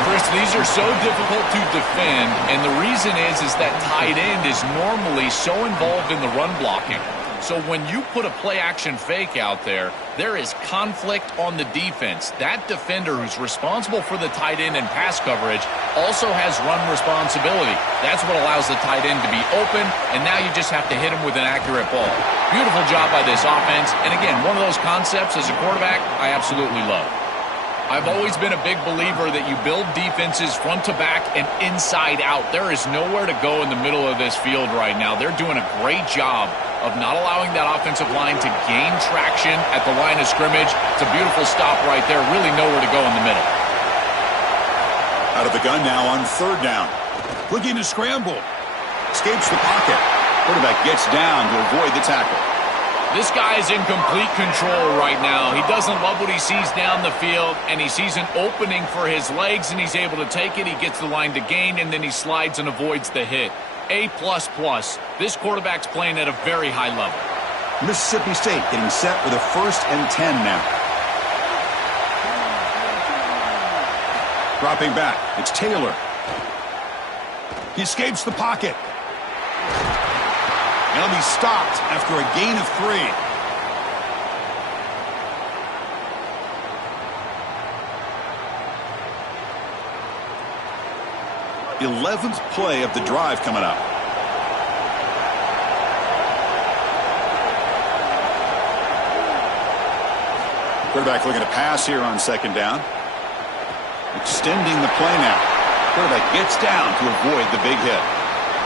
Chris, these are so difficult to defend, and the reason is that tight end is normally so involved in the run blocking. So when you put a play-action fake out there, there is conflict on the defense. That defender who's responsible for the tight end and pass coverage also has run responsibility. That's what allows the tight end to be open, and now you just have to hit him with an accurate ball. Beautiful job by this offense, and again, one of those concepts as a quarterback I absolutely love. I've always been a big believer that you build defenses front to back and inside out. There is nowhere to go in the middle of this field right now. They're doing a great job of not allowing that offensive line to gain traction at the line of scrimmage. It's a beautiful stop right there. Really nowhere to go in the middle. Out of the gun now on third down. Looking to scramble. Escapes the pocket. Quarterback gets down to avoid the tackle. This guy is in complete control right now. He doesn't love what he sees down the field, and he sees an opening for his legs, and he's able to take it. He gets the line to gain, and then he slides and avoids the hit. A++. This quarterback's playing at a very high level. Mississippi State getting set for the 1st and 10 now. Dropping back, it's Taylor. He escapes the pocket. And he'll be stopped after a gain of 3. 11th play of the drive coming up. Quarterback looking to pass here on 2nd down. Extending the play now. Quarterback gets down to avoid the big hit.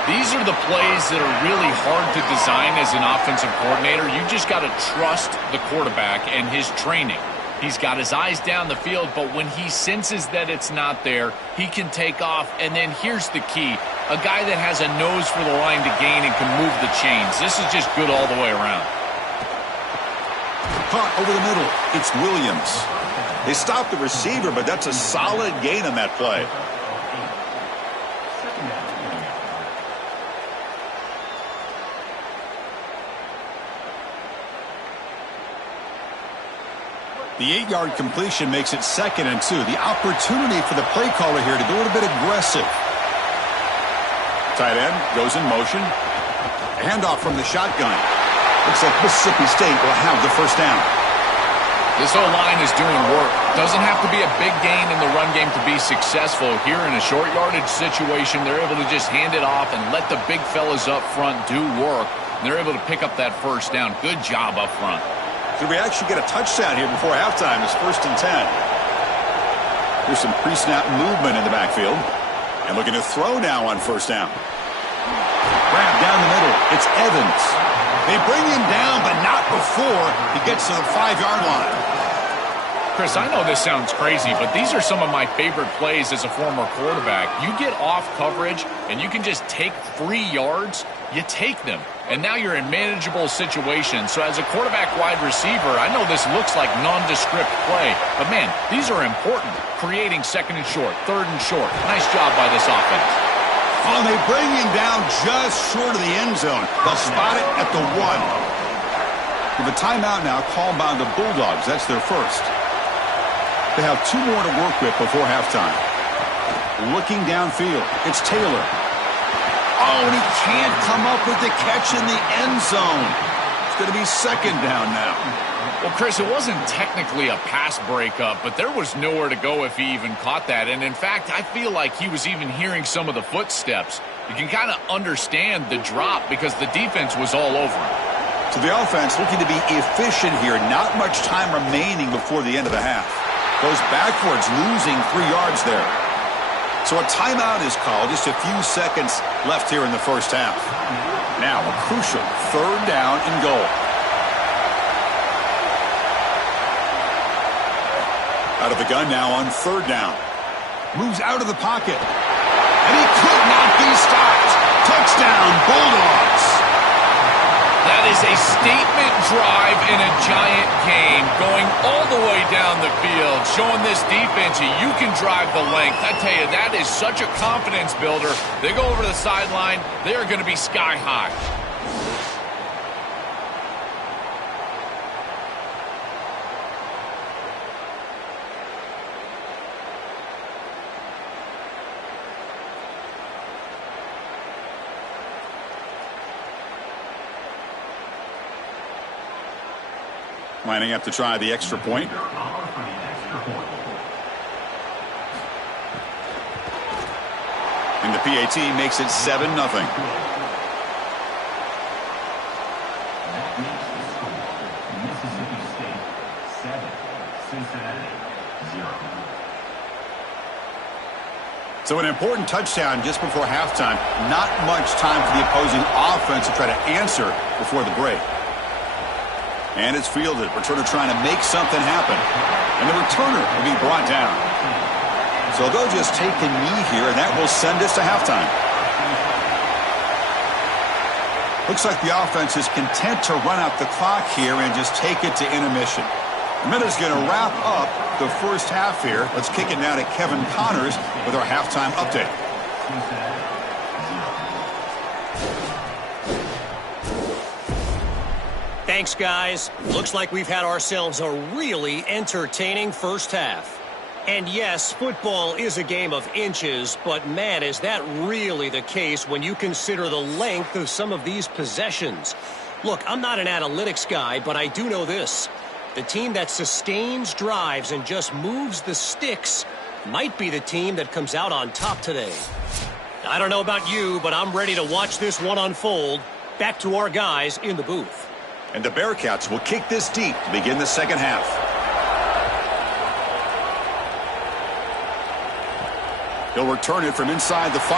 These are the plays that are really hard to design as an offensive coordinator. You just got to trust the quarterback and his training. He's got his eyes down the field, but when he senses that it's not there, he can take off. And then here's the key. A guy that has a nose for the line to gain and can move the chains. This is just good all the way around. Caught over the middle. It's Williams. They stopped the receiver, but that's a solid gain on that play. The 8-yard completion makes it 2nd and 2. The opportunity for the play caller here to go a little bit aggressive. Tight end goes in motion. Handoff from the shotgun. Looks like Mississippi State will have the 1st down. This O-line is doing work. Doesn't have to be a big gain in the run game to be successful. Here in a short yardage situation, they're able to just hand it off and let the big fellas up front do work. They're able to pick up that 1st down. Good job up front. Could we actually get a touchdown here before halftime? It's 1st and 10. Here's some pre-snap movement in the backfield. And looking to throw now on 1st down. Grab down the middle. It's Evans. They bring him down, but not before he gets to the 5-yard line. Chris, I know this sounds crazy, but these are some of my favorite plays as a former quarterback. You get off coverage, and you can just take 3 yards. You take them, and now you're in manageable situations. So as a quarterback wide receiver, I know this looks like nondescript play, but man, these are important. Creating 2nd and short, 3rd and short. Nice job by this offense. Oh, they bring him down just short of the end zone. They'll spot it at the 1. With a timeout now called by the Bulldogs. That's their 1st. They have 2 more to work with before halftime. Looking downfield, it's Taylor. Oh, and he can't come up with the catch in the end zone. It's going to be 2nd down now. Well, Chris, it wasn't technically a pass breakup, but there was nowhere to go if he even caught that. And in fact, I feel like he was even hearing some of the footsteps. You can kind of understand the drop because the defense was all over him. So the offense looking to be efficient here. Not much time remaining before the end of the half. Goes backwards, losing 3 yards there. So a timeout is called. Just a few seconds left here in the 1st half. Now a crucial 3rd down and goal. Out of the gun now on 3rd down. Moves out of the pocket. And he could not be stopped. Touchdown, Bulldogs. That is a statement drive in a giant game, going all the way down the field, showing this defense you can drive the length. I tell you, that is such a confidence builder. They go over to the sideline, they are going to be sky high. Lining up to try the extra point. And the PAT makes it 7-0. That makes the score Mississippi State 7, Cincinnati 0. So an important touchdown just before halftime. Not much time for the opposing offense to try to answer before the break. And it's fielded. Returner trying to make something happen. And the returner will be brought down. So they'll just take a knee here, and that will send us to halftime. Looks like the offense is content to run out the clock here and just take it to intermission. The minute's going to wrap up the first half here. Let's kick it now to Kevin Connors with our halftime update. Thanks, guys. Looks like we've had ourselves a really entertaining first half. And yes, football is a game of inches, but man, is that really the case when you consider the length of some of these possessions. Look, I'm not an analytics guy, but I do know this. The team that sustains drives and just moves the sticks might be the team that comes out on top today. I don't know about you, but I'm ready to watch this one unfold. Back to our guys in the booth. And the Bearcats will kick this deep to begin the second half. He'll return it from inside the 5.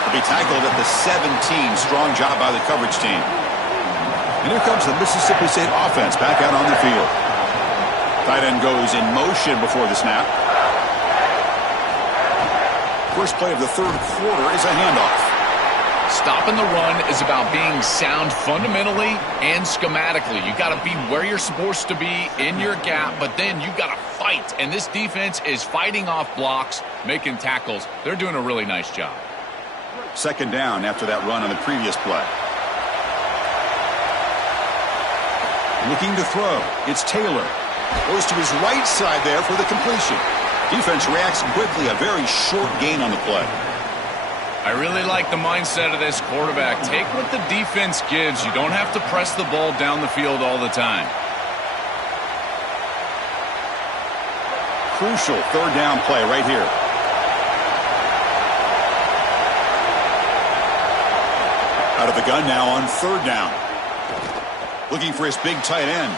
He'll be tackled at the 17. Strong job by the coverage team. And here comes the Mississippi State offense back out on the field. Tight end goes in motion before the snap. First play of the third quarter is a handoff. Stopping the run is about being sound fundamentally and schematically. You got to be where you're supposed to be in your gap, but then you got to fight. And this defense is fighting off blocks, making tackles. They're doing a really nice job. Second down after that run on the previous play. Looking to throw. It's Taylor. Goes to his right side there for the completion. Defense reacts quickly. A very short gain on the play. I really like the mindset of this quarterback. Take what the defense gives. You don't have to press the ball down the field all the time. Crucial third down play right here. Out of the gun now on third down. Looking for his big tight end.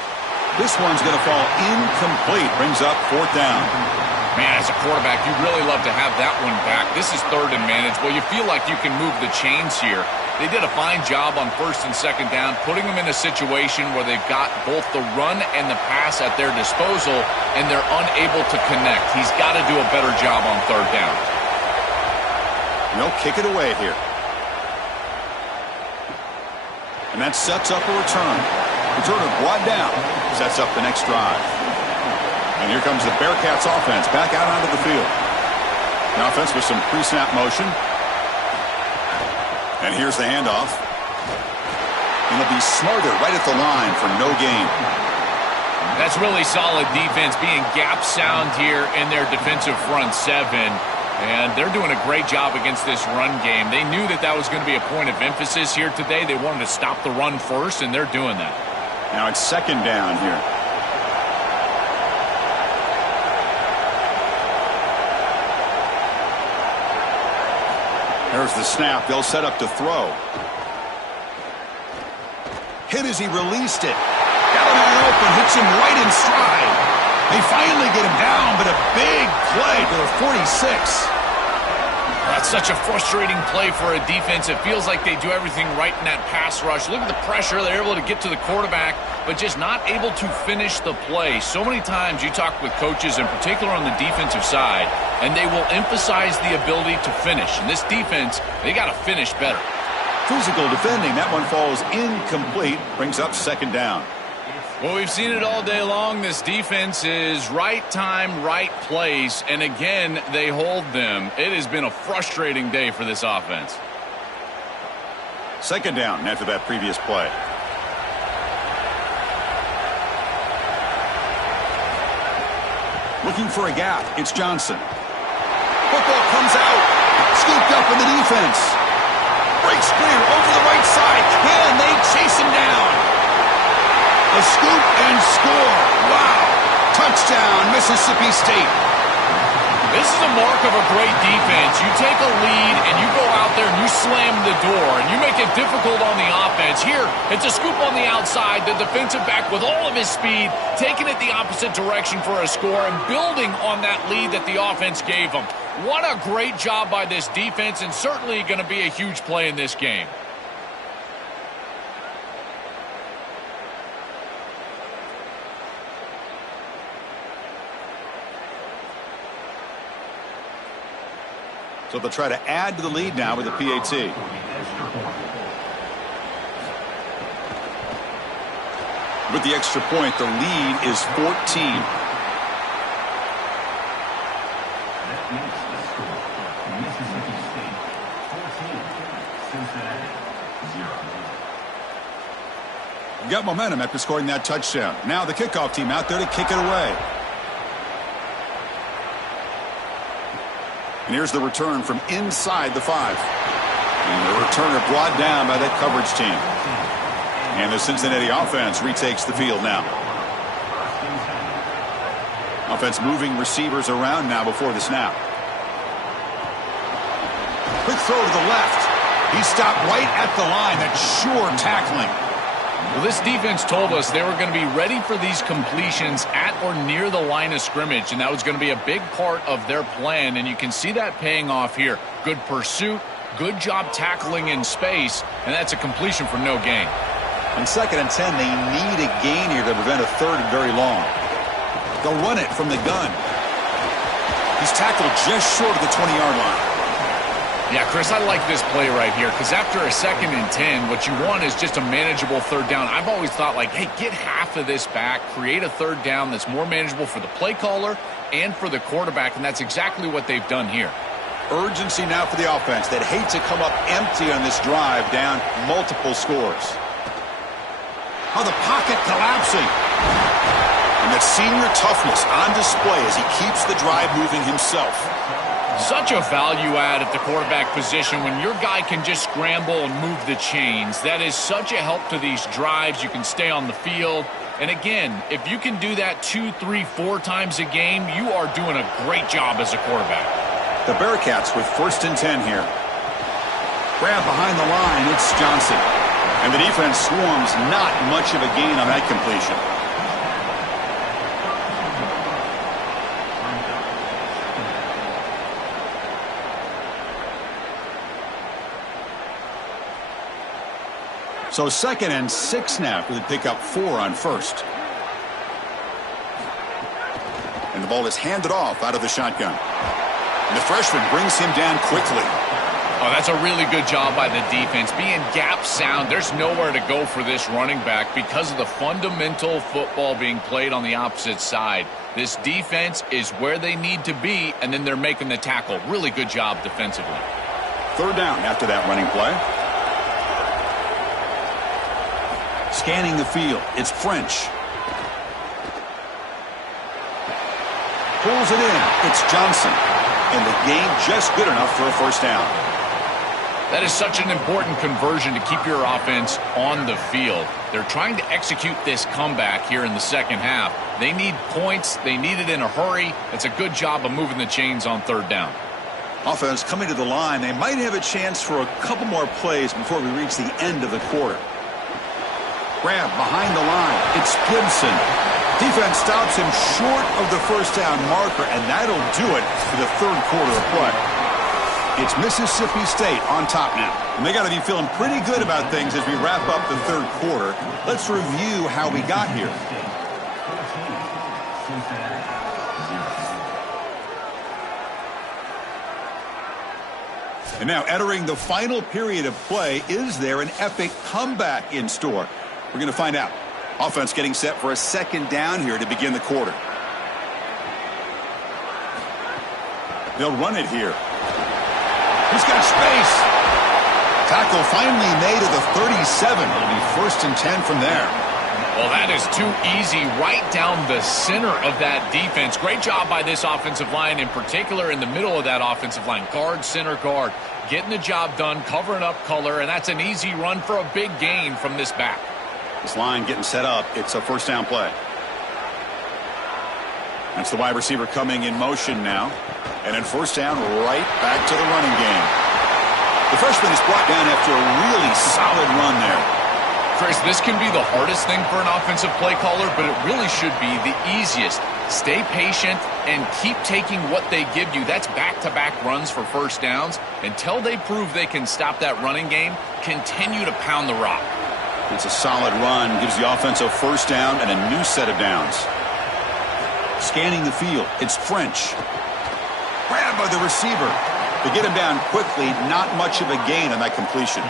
This one's going to fall incomplete. Brings up fourth down. Man, as a quarterback, you'd really love to have that one back. This is third and manageable. You feel like you can move the chains here. They did a fine job on first and second down, putting them in a situation where they've got both the run and the pass at their disposal, and they're unable to connect. He's got to do a better job on third down. No, kick it away here. And that sets up a return. Returner brought down. Sets up the next drive. And here comes the Bearcats offense back out onto the field. The offense with some pre-snap motion. And here's the handoff. And it'll be Smarter right at the line for no gain. That's really solid defense, being gap sound here in their defensive front seven. And they're doing a great job against this run game. They knew that that was going to be a point of emphasis here today. They wanted to stop the run first, and they're doing that. Now it's second down here. There's the snap. They'll set up to throw. Hit as he released it. Got him wide open. Hits him right in stride. They finally get him down, but a big play to the 46. That's such a frustrating play for a defense. It feels like they do everything right in that pass rush. Look at the pressure. They're able to get to the quarterback, but just not able to finish the play. So many times you talk with coaches, in particular on the defensive side, and they will emphasize the ability to finish. And this defense, they got to finish better. Physical defending. That one falls incomplete. Brings up second down. Well, we've seen it all day long. This defense is right time, right place, and again, they hold them. It has been a frustrating day for this offense. Second down after that previous play. Looking for a gap. It's Johnson. Football comes out. Scooped up in the defense. Breaks clear over the right side. Can they chase him down? A scoop and score. Wow. Touchdown, Mississippi State. This is a mark of a great defense. You take a lead and you go out there and you slam the door and you make it difficult on the offense. Here, it's a scoop on the outside. The defensive back with all of his speed, taking it the opposite direction for a score and building on that lead that the offense gave him. What a great job by this defense, and certainly going to be a huge play in this game. So they'll try to add to the lead now with the PAT. With the extra point, the lead is 14. That makes the score Mississippi State 14, Cincinnati 0. Got momentum after scoring that touchdown. Now the kickoff team out there to kick it away. And here's the return from inside the 5. And the returner brought down by that coverage team. And the Cincinnati offense retakes the field now. Offense moving receivers around now before the snap. Quick throw to the left. He stopped right at the line. That's sure tackling. Well, this defense told us they were going to be ready for these completions at or near the line of scrimmage, and that was going to be a big part of their plan, and you can see that paying off here. Good pursuit, good job tackling in space, and that's a completion for no gain. On 2nd and 10, they need a gain here to prevent a third and very long. They'll run it from the gun. He's tackled just short of the 20-yard line. Yeah, Chris, I like this play right here because after a 2nd and 10, what you want is just a manageable third down. I've always thought, like, hey, get half of this back, create a third down that's more manageable for the play caller and for the quarterback, and that's exactly what they've done here. Urgency now for the offense that hate to come up empty on this drive, down multiple scores. Oh, the pocket collapsing. And that senior toughness on display as he keeps the drive moving himself. Such a value add at the quarterback position when your guy can just scramble and move the chains. That is such a help to these drives. You can stay on the field. And again, if you can do that 2, 3, 4 times a game, you are doing a great job as a quarterback. The Bearcats with 1st and 10 here. Grab behind the line, it's Johnson. And the defense swarms, not much of a gain on that completion. So 2nd and 6 now for the pickup 4 on 1st. And the ball is handed off out of the shotgun. And the freshman brings him down quickly. Oh, that's a really good job by the defense. Being gap sound, there's nowhere to go for this running back because of the fundamental football being played on the opposite side. This defense is where they need to be, and then they're making the tackle. Really good job defensively. 3rd down after that running play. Scanning the field, it's French. Pulls it in, it's Johnson. And the gain just good enough for a 1st down. That is such an important conversion to keep your offense on the field. They're trying to execute this comeback here in the 2nd half. They need points. They need it in a hurry. It's a good job of moving the chains on 3rd down. Offense coming to the line. They might have a chance for a couple more plays before we reach the end of the quarter. Grab behind the line. It's Gibson. Defense stops him short of the 1st down marker, and that'll do it for the 3rd quarter of play. It's Mississippi State on top now. And they got to be feeling pretty good about things as we wrap up the 3rd quarter. Let's review how we got here. And now entering the final period of play, is there an epic comeback in store? We're going to find out. Offense getting set for a 2nd down here to begin the quarter. They'll run it here. He's got space. Tackle finally made at the 37. It'll be 1st and 10 from there. Well, that is too easy right down the center of that defense. Great job by this offensive line, in particular in the middle of that offensive line. Guard, center guard, getting the job done, covering up color, and that's an easy run for a big gain from this back. This line getting set up. It's a 1st down play. That's the wide receiver coming in motion now. And then 1st down, right back to the running game. The freshman is brought down after a really solid run there. Chris, this can be the hardest thing for an offensive play caller, but it really should be the easiest. Stay patient and keep taking what they give you. That's back-to-back runs for 1st downs. Until they prove they can stop that running game, continue to pound the rock. It's a solid run, gives the offense a 1st down and a new set of downs. Scanning the field, it's French. Grabbed by the receiver. To get him down quickly, not much of a gain on that completion.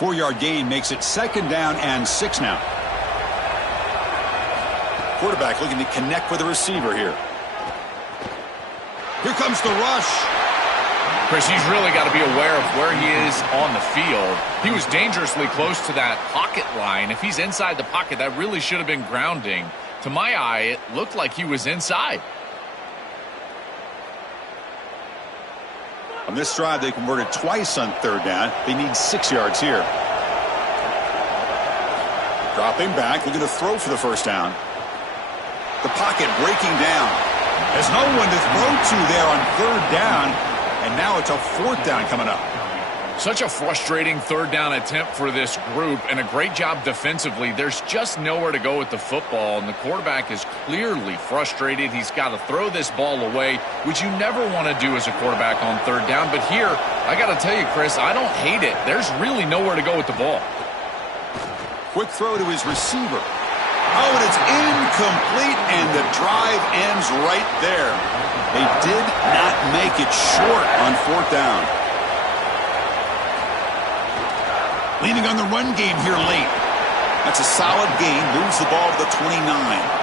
4-yard gain makes it 2nd down and 6 now. Quarterback looking to connect with the receiver here. Here comes the rush. Chris, he's really got to be aware of where he is on the field. He was dangerously close to that pocket line. If he's inside the pocket, that really should have been grounding. To my eye, it looked like he was inside. On this drive, they converted twice on 3rd down. They need 6 yards here. Dropping back, looking to throw for the 1st down. The pocket breaking down. There's no one to throw to there on 3rd down, and now it's a 4th down coming up. Such a frustrating 3rd down attempt for this group, and a great job defensively. There's just nowhere to go with the football, and the quarterback is clearly frustrated. He's got to throw this ball away, which you never want to do as a quarterback on 3rd down. But here, I got to tell you, Chris, I don't hate it. There's really nowhere to go with the ball. Quick throw to his receiver. Oh, and it's incomplete, and the drive ends right there. They did not make it short on 4th down. Leaning on the run game here late. That's a solid gain. Moves the ball to the 29.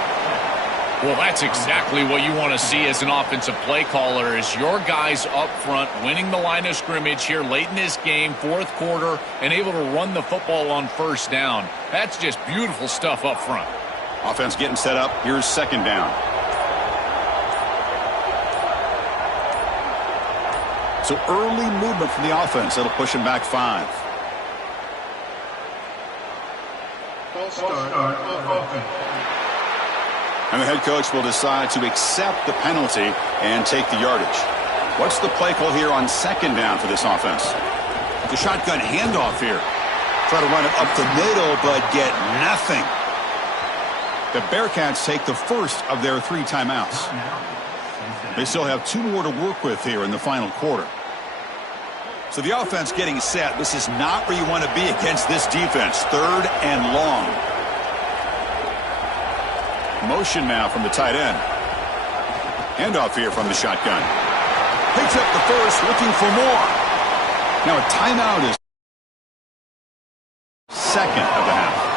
Well, that's exactly what you want to see as an offensive play caller, is your guys up front winning the line of scrimmage here late in this game, 4th quarter, and able to run the football on 1st down. That's just beautiful stuff up front. Offense getting set up. Here's 2nd down. So early movement from the offense. That'll push him back 5. And the head coach will decide to accept the penalty and take the yardage. What's the play call here on 2nd down for this offense? The shotgun handoff here. Try to run it up the middle, but get nothing. The Bearcats take the first of their 3 timeouts. They still have 2 more to work with here in the final quarter. So the offense getting set. This is not where you want to be against this defense. 3rd and long. Motion now from the tight end. Handoff here from the shotgun. Picks up the first, looking for more. Now a timeout is 2nd of the half.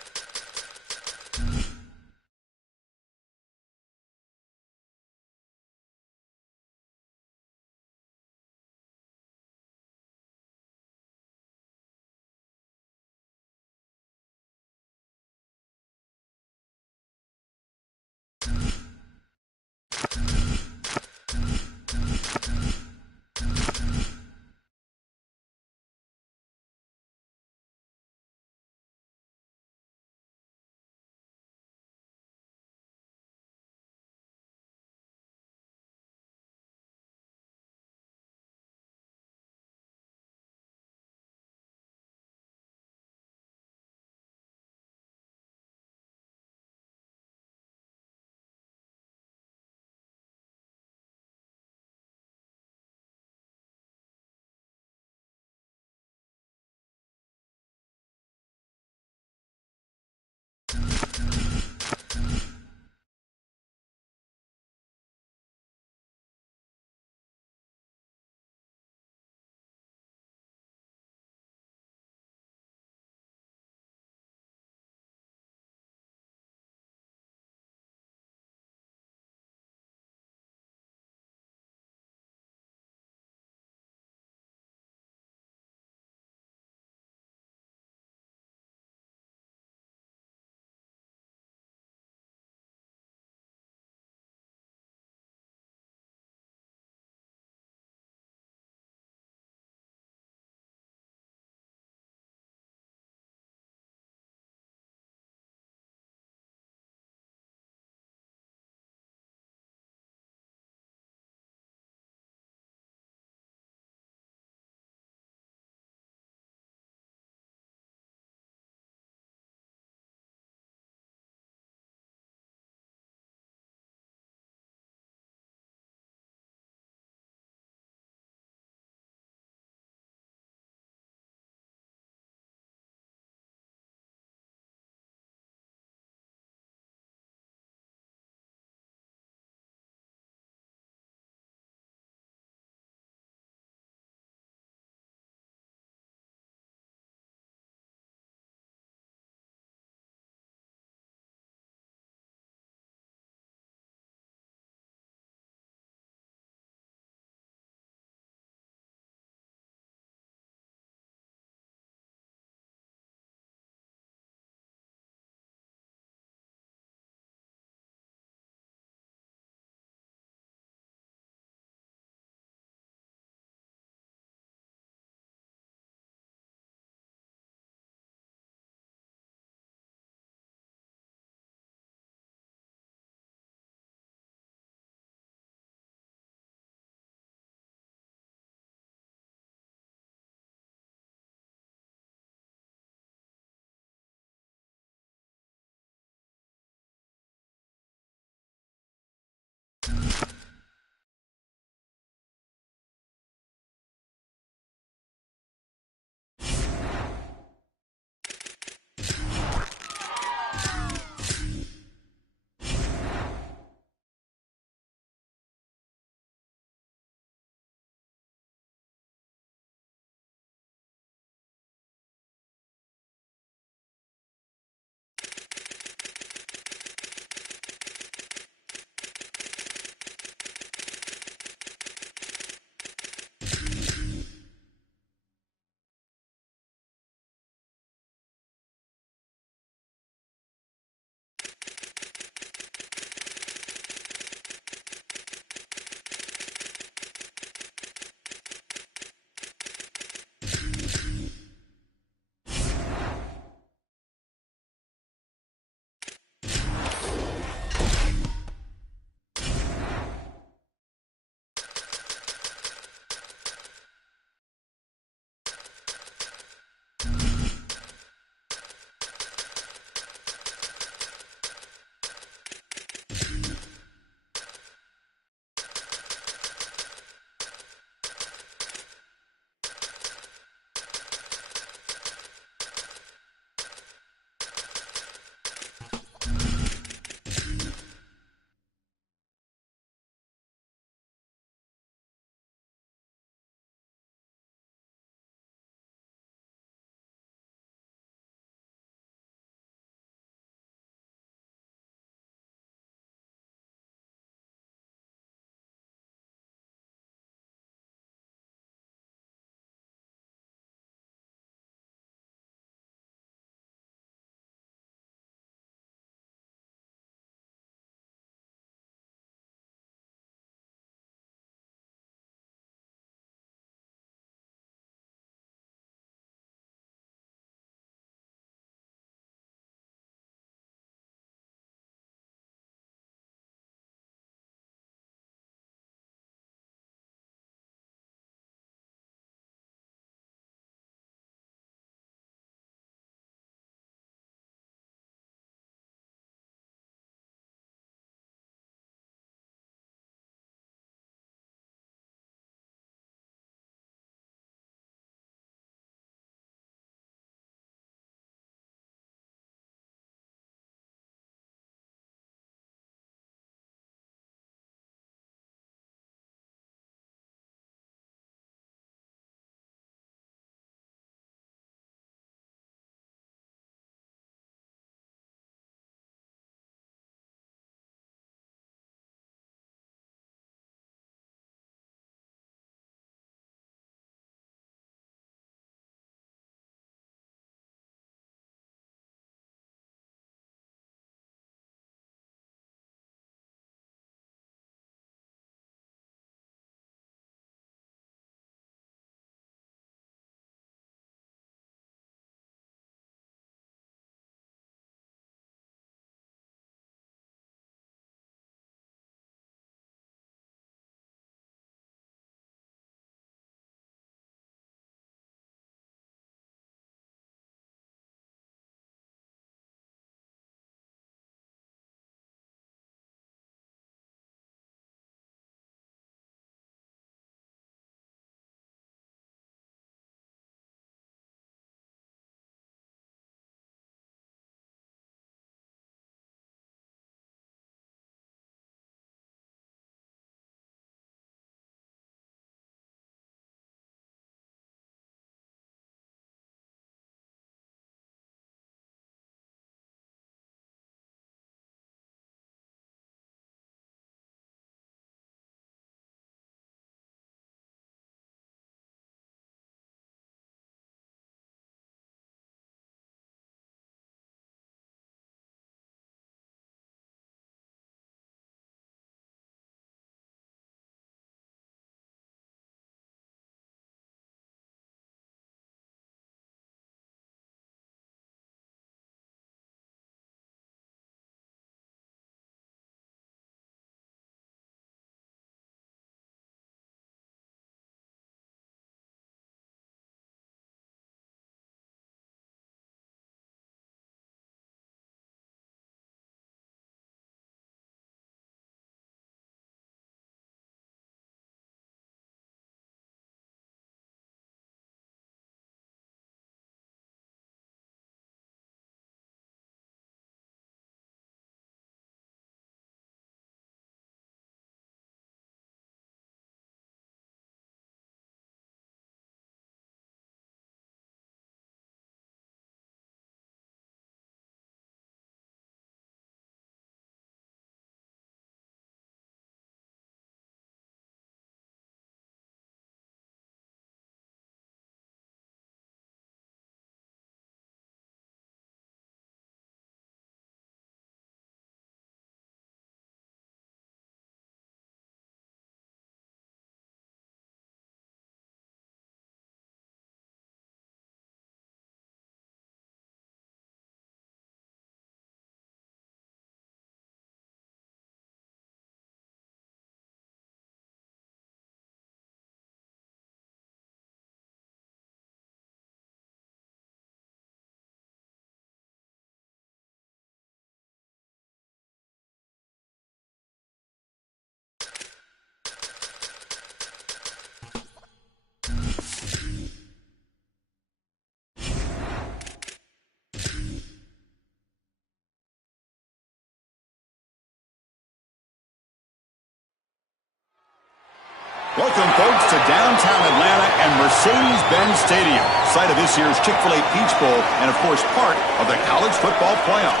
Welcome, folks, to downtown Atlanta and Mercedes-Benz Stadium, site of this year's Chick-fil-A Peach Bowl and, of course, part of the college football playoff.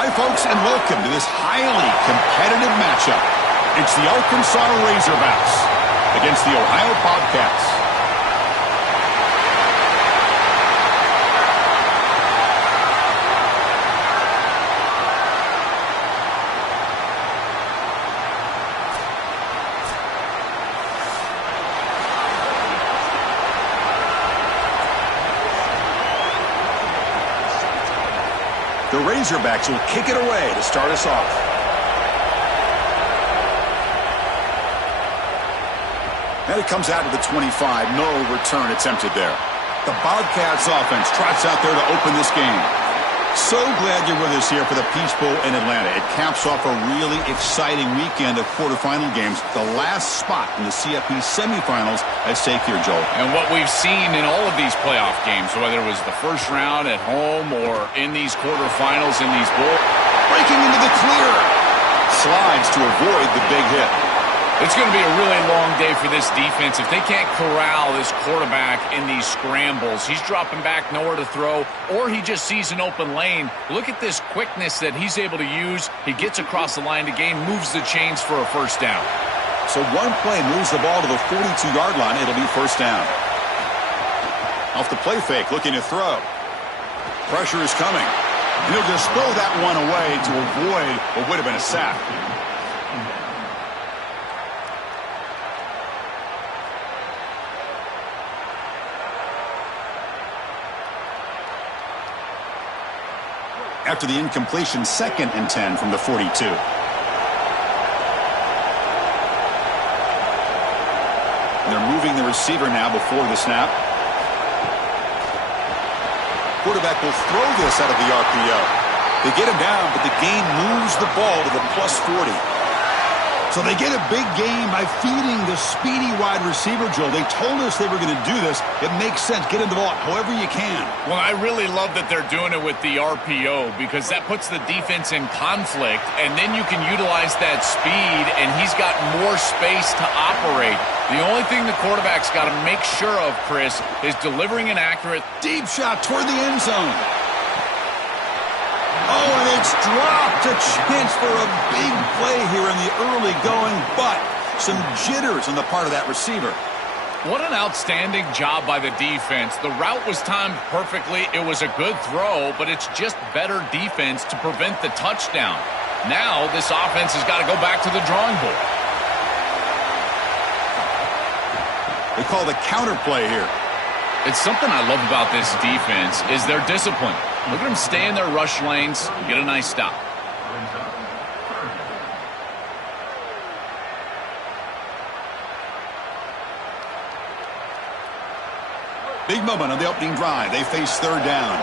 Hi, folks, and welcome to this highly competitive matchup. It's the Arkansas Razorbacks against the Ohio Bobcats. The Razorbacks will kick it away to start us off. And it comes out to the 25. No return attempted there. The Bobcats offense trots out there to open this game. So glad you're with us here for the Peach Bowl in Atlanta. It caps off a really exciting weekend of quarterfinal games. The last spot in the CFP semifinals at stake here, Joel. And what we've seen in all of these playoff games, whether it was the first round at home or in these quarterfinals in these bowls. Breaking into the clear. Slides to avoid the big hit. It's going to be a really long day for this defense. If they can't corral this quarterback in these scrambles, he's dropping back, nowhere to throw, or he just sees an open lane. Look at this quickness that he's able to use. He gets across the line to gain, moves the chains for a first down. So one play moves the ball to the 42-yard line. It'll be first down. Off the play fake, looking to throw. Pressure is coming. And he'll just throw that one away to avoid what would have been a sack. After the incompletion, 2nd and 10 from the 42. And they're moving the receiver now before the snap. Quarterback will throw this out of the RPO. They get him down, but the gain moves the ball to the plus 40. So they get a big gain by feeding the speedy wide receiver, Joel. They told us they were going to do this. It makes sense. Get him the ball however you can. Well, I really love that they're doing it with the RPO because that puts the defense in conflict, and then you can utilize that speed, and he's got more space to operate. The only thing the quarterback's got to make sure of, Chris, is delivering an accurate deep shot toward the end zone. Oh, and it's dropped. A chance for a big play here in the early going, but some jitters on the part of that receiver. What an outstanding job by the defense. The route was timed perfectly. It was a good throw, but it's just better defense to prevent the touchdown. Now this offense has got to go back to the drawing board. They call the counter play here. It's something I love about this defense is their discipline. Look at them stay in their rush lanes, get a nice stop. Big moment on the opening drive. They face third down.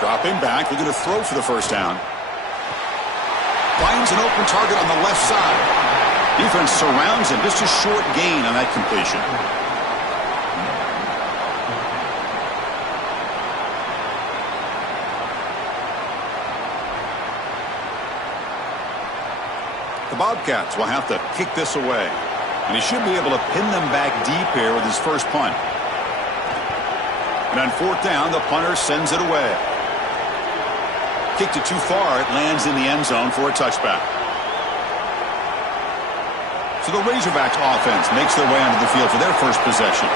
Dropping back, looking to throw for the first down. Finds an open target on the left side. Defense surrounds him. Just a short gain on that completion. The Bobcats will have to kick this away. And he should be able to pin them back deep here with his first punt. And on fourth down, the punter sends it away. Kicked it too far. It lands in the end zone for a touchback. So the Razorbacks offense makes their way onto the field for their first possession.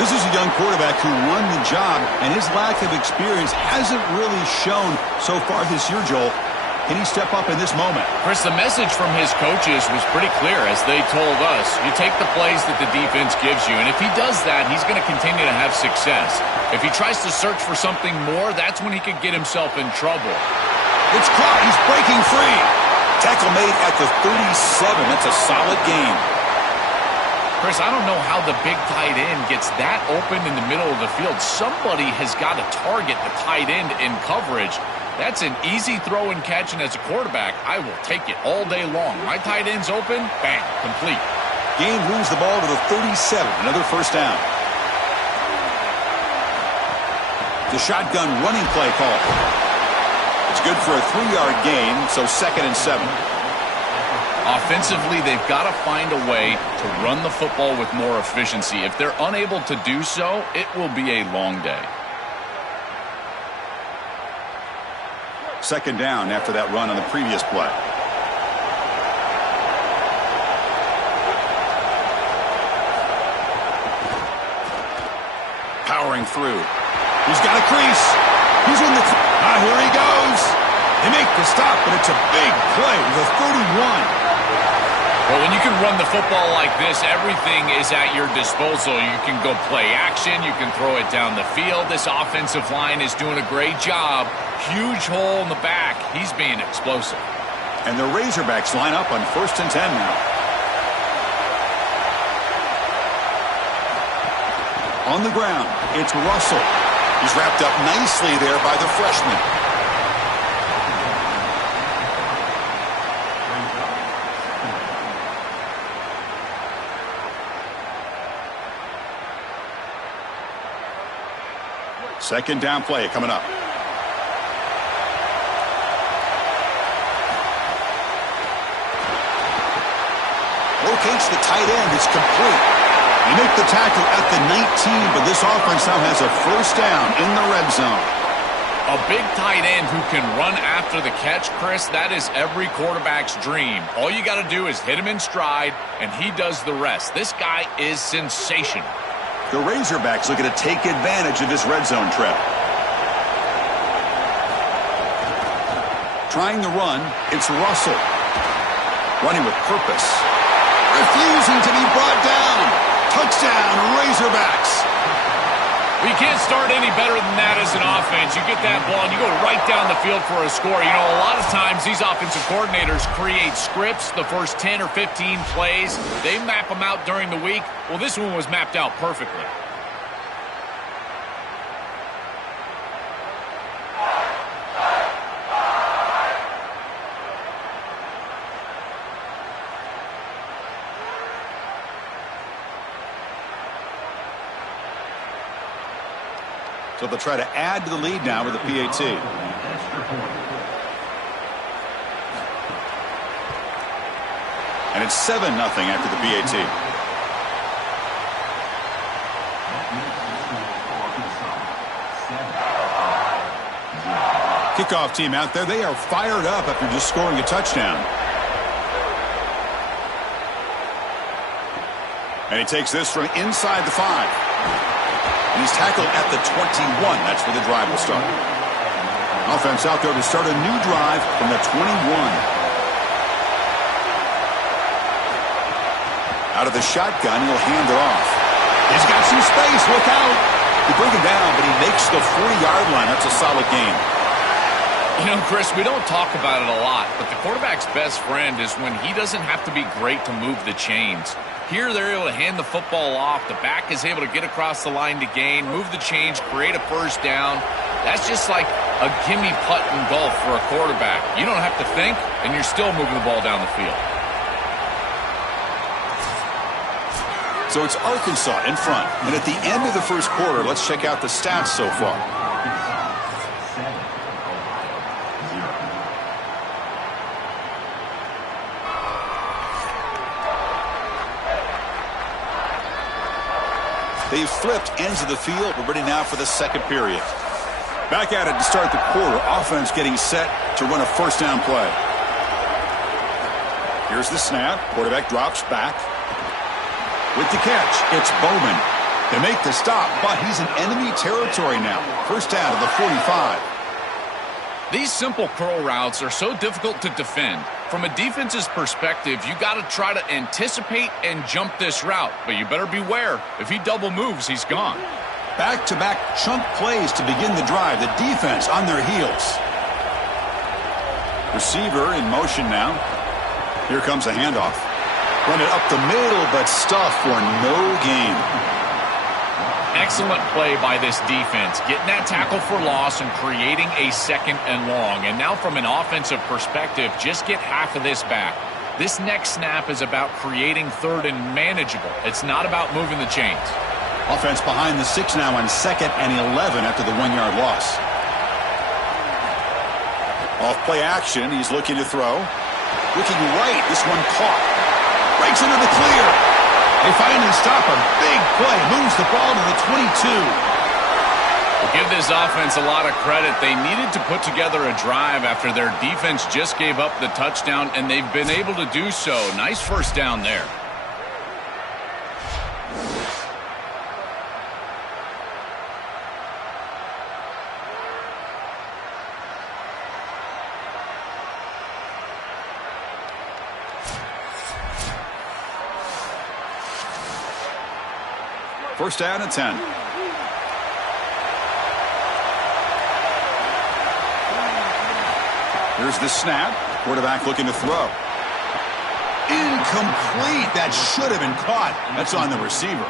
This is a young quarterback who won the job, and his lack of experience hasn't really shown so far this year, Joel. Can he step up in this moment? Chris, the message from his coaches was pretty clear as they told us. You take the plays that the defense gives you, and if he does that, he's going to continue to have success. If he tries to search for something more, that's when he could get himself in trouble. It's caught. He's breaking free. Tackle made at the 37. That's a solid gain. Chris, I don't know how the big tight end gets that open in the middle of the field. Somebody has got to target the tight end in coverage. That's an easy throw and catch, and as a quarterback, I will take it all day long. My tight end's open, bang, complete. Gain moves the ball to the 37. Another first down. The shotgun running play call. It's good for a 3-yard gain, so 2nd and 7. Offensively, they've got to find a way to run the football with more efficiency. If they're unable to do so, it will be a long day. 2nd down after that run on the previous play. Powering through. He's got a crease. He's in the... here he goes. They make the stop, but it's a big play to the 31. Well, when you can run the football like this, everything is at your disposal. You can go play action. You can throw it down the field. This offensive line is doing a great job. Huge hole in the back. He's being explosive. And the Razorbacks line up on 1st and 10 now. On the ground, it's Russell. He's wrapped up nicely there by the freshman. Second down play coming up. Locates the tight end. It's complete. They make the tackle at the 19, but this offense now has a 1st down in the red zone. A big tight end who can run after the catch, Chris, that is every quarterback's dream. All you got to do is hit him in stride, and he does the rest. This guy is sensational. The Razorbacks looking to take advantage of this red zone trip. Trying to run, it's Russell. Running with purpose. Refusing to be brought down. Touchdown, Razorbacks. We can't start any better than that as an offense. You get that ball and you go right down the field for a score. You know, a lot of times these offensive coordinators create scripts, the first 10 or 15 plays. They map them out during the week. Well, this one was mapped out perfectly. So they'll try to add to the lead now with the PAT. And it's 7-0 after the PAT. Kickoff team out there. They are fired up after just scoring a touchdown. And he takes this from inside the 5. And he's tackled at the 21. That's where the drive will start. Offense out there to start a new drive from the 21. Out of the shotgun, he'll hand it off. He's got some space. Look out. They bring him down, but he makes the 40-yard line. That's a solid gain. You know, Chris, we don't talk about it a lot, but the quarterback's best friend is when he doesn't have to be great to move the chains. Here, they're able to hand the football off. The back is able to get across the line to gain, move the chains, create a 1st down. That's just like a gimme putt in golf for a quarterback. You don't have to think, and you're still moving the ball down the field. So it's Arkansas in front. And at the end of the first quarter, let's check out the stats so far. They've flipped ends of the field. We're ready now for the second period. Back at it to start the quarter. Offense getting set to run a 1st down play. Here's the snap. Quarterback drops back. With the catch, it's Bowman. They make the stop, but he's in enemy territory now. 1st down to the 45. These simple curl routes are so difficult to defend. From a defense's perspective, you got to try to anticipate and jump this route. But you better beware. If he double moves, he's gone. Back-to-back chunk plays to begin the drive. The defense on their heels. Receiver in motion now. Here comes a handoff. Run it up the middle, but stuffed for no gain. Excellent play by this defense, getting that tackle for loss and creating a 2nd and long. And now from an offensive perspective, just get half of this back. This next snap is about creating 3rd and manageable. It's not about moving the chains. Offense behind the 6 now on 2nd and 11 after the 1-yard loss. Off play action, he's looking to throw. Looking right, this one caught. Breaks into the clear. They finally stop a big play. Moves the ball to the 22. We'll give this offense a lot of credit. They needed to put together a drive after their defense just gave up the touchdown, and they've been able to do so. Nice first down there. First down and 10. Here's the snap. Quarterback looking to throw. Incomplete. That should have been caught. That's on the receiver.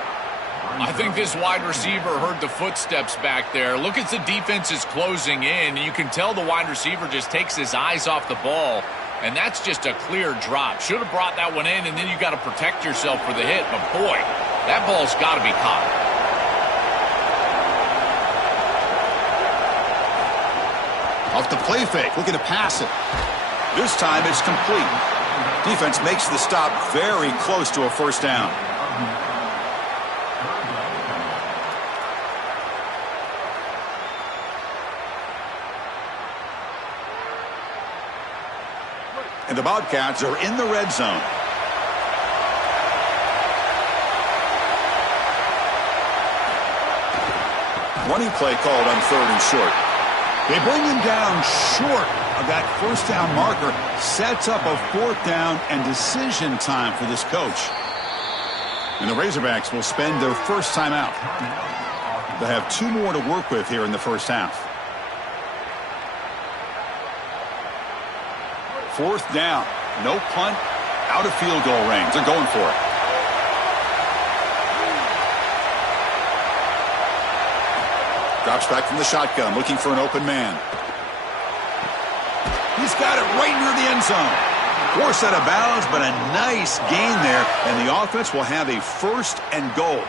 I think this wide receiver heard the footsteps back there. Look as the defense is closing in, and you can tell the wide receiver just takes his eyes off the ball, and that's just a clear drop. Should have brought that one in, and then you got to protect yourself for the hit. But boy, that ball's got to be caught. Off the play fake, looking to pass it. This time it's complete. Defense makes the stop very close to a first down. And the Bobcats are in the red zone. Running play called on 3rd and short. They bring him down short of that first down marker. Sets up a 4th down and decision time for this coach. And the Razorbacks will spend their first time out. They have 2 more to work with here in the first half. 4th down. No punt. Out of field goal range. They're going for it. Drops back from the shotgun, looking for an open man. He's got it right near the end zone. Forced out of bounds, but a nice gain there, and the offense will have a 1st and goal.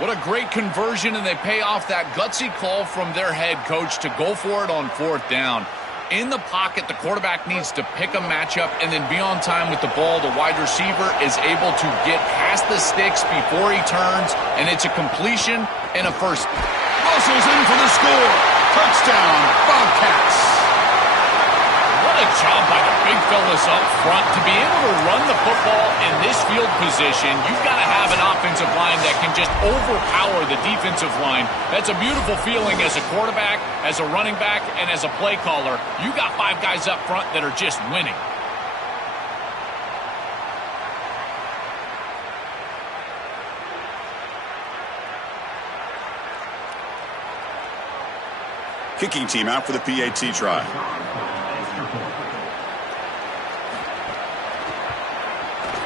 What a great conversion, and they pay off that gutsy call from their head coach to go for it on 4th down. In the pocket, the quarterback needs to pick a matchup and then be on time with the ball. The wide receiver is able to get past the sticks before he turns, and it's a completion and a first. Muscles in for the score. Touchdown, Bobcats. What a job by the big fellas up front. To be able to run the football in this field position, you've got to have an offensive line that can just overpower the defensive line. That's a beautiful feeling as a quarterback, as a running back, and as a play caller. You got 5 guys up front that are just winning. Kicking team out for the PAT try.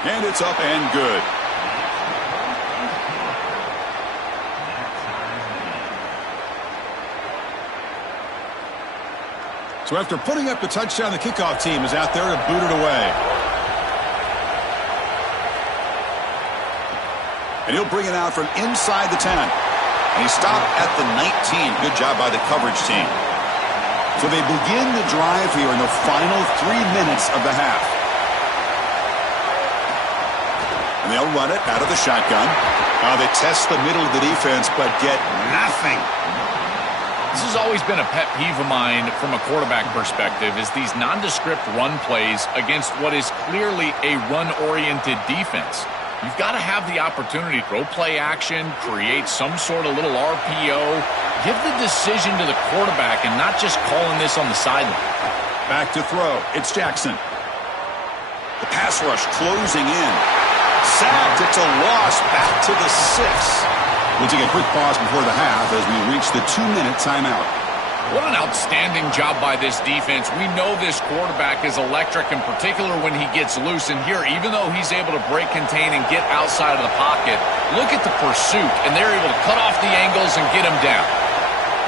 And it's up and good. So after putting up the touchdown, the kickoff team is out there to boot it away. And he'll bring it out from inside the 10. And he stopped at the 19. Good job by the coverage team. So they begin the drive here in the final 3 minutes of the half. And they'll run it out of the shotgun. Now they test the middle of the defense, but get nothing. This has always been a pet peeve of mine from a quarterback perspective, is these nondescript run plays against what is clearly a run-oriented defense. You've got to have the opportunity to throw play action, create some sort of little RPO, give the decision to the quarterback and not just calling this on the sideline. Back to throw. It's Jackson. The pass rush closing in. Sacked. It's a loss. Back to the 6. We'll take a quick pause before the half as we reach the 2-minute timeout. What an outstanding job by this defense. We know this quarterback is electric, in particular when he gets loose. And here, even though he's able to break, contain, and get outside of the pocket, look at the pursuit. And they're able to cut off the angles and get him down.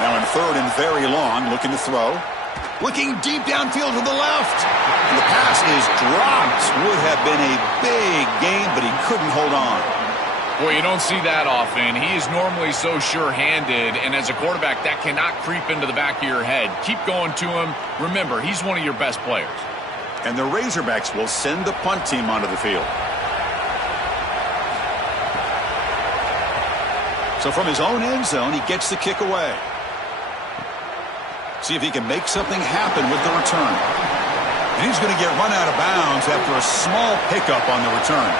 Now in 3rd and very long, looking to throw. Looking deep downfield to the left. And the pass is dropped. Would have been a big gain, but he couldn't hold on. Boy, you don't see that often. He is normally so sure-handed, and as a quarterback, that cannot creep into the back of your head. Keep going to him. Remember, he's one of your best players. And the Razorbacks will send the punt team onto the field. So from his own end zone, he gets the kick away. See if he can make something happen with the return. And he's going to get run out of bounds after a small pickup on the return.